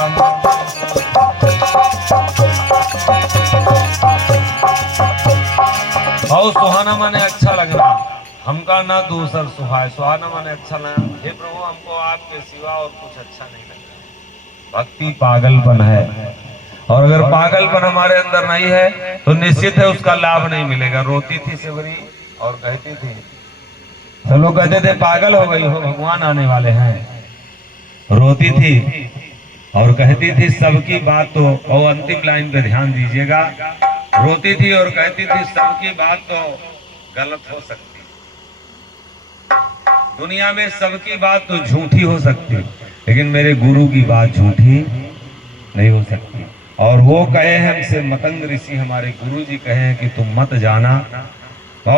बहुत सुहाना माने अच्छा लग रहा, हमका ना दूसर सुहाय। सुहाना माने अच्छा लगा। हे प्रभु, हमको आपके सिवा और कुछ अच्छा नहीं लग रहा। भक्ति पागलपन है, और अगर पागलपन हमारे अंदर नहीं है तो निश्चित है उसका लाभ नहीं मिलेगा। रोती थी सिवरी और कहती थी, सब लोग कहते थे पागल हो गई हो, भगवान आने वाले हैं। रोती थी और कहती थी सबकी बात तो, और अंतिम लाइन पे ध्यान दीजिएगा, रोती थी और कहती थी सबकी बात तो गलत हो सकती, दुनिया में सबकी बात तो झूठी हो सकती, लेकिन मेरे गुरु की बात झूठी नहीं हो सकती। और वो कहे हैं हमसे, मतंग ऋषि हमारे गुरु जी कहे हैं कि तुम मत जाना। तो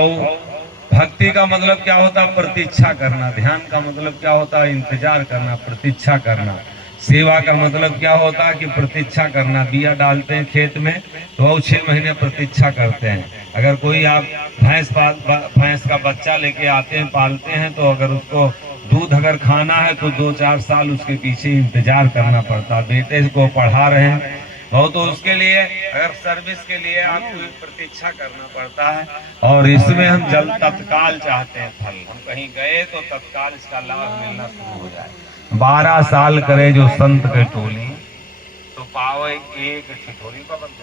भक्ति का मतलब क्या होता है? प्रतीक्षा करना। ध्यान का मतलब क्या होता है? इंतजार करना, प्रतीक्षा करना। सेवा का मतलब क्या होता है कि प्रतीक्षा करना। बिया डालते हैं खेत में तो वो 6 महीने प्रतीक्षा करते हैं। अगर कोई आप भैंस का बच्चा लेके आते हैं, पालते हैं, तो अगर उसको दूध अगर खाना है तो 2-4 साल उसके पीछे इंतजार करना पड़ता है। बेटे को पढ़ा रहे हैं वो तो उसके लिए अगर सर्विस के लिए आपको प्रतीक्षा करना पड़ता है। और इसमें हम जल तत्काल चाहते हैं फल। हम कहीं गए तो तत्काल इसका लाभ मिलना शुरू हो जाए। 12 साल करे जो संत के टोली, तो पावे एक ठिठोली का बंद।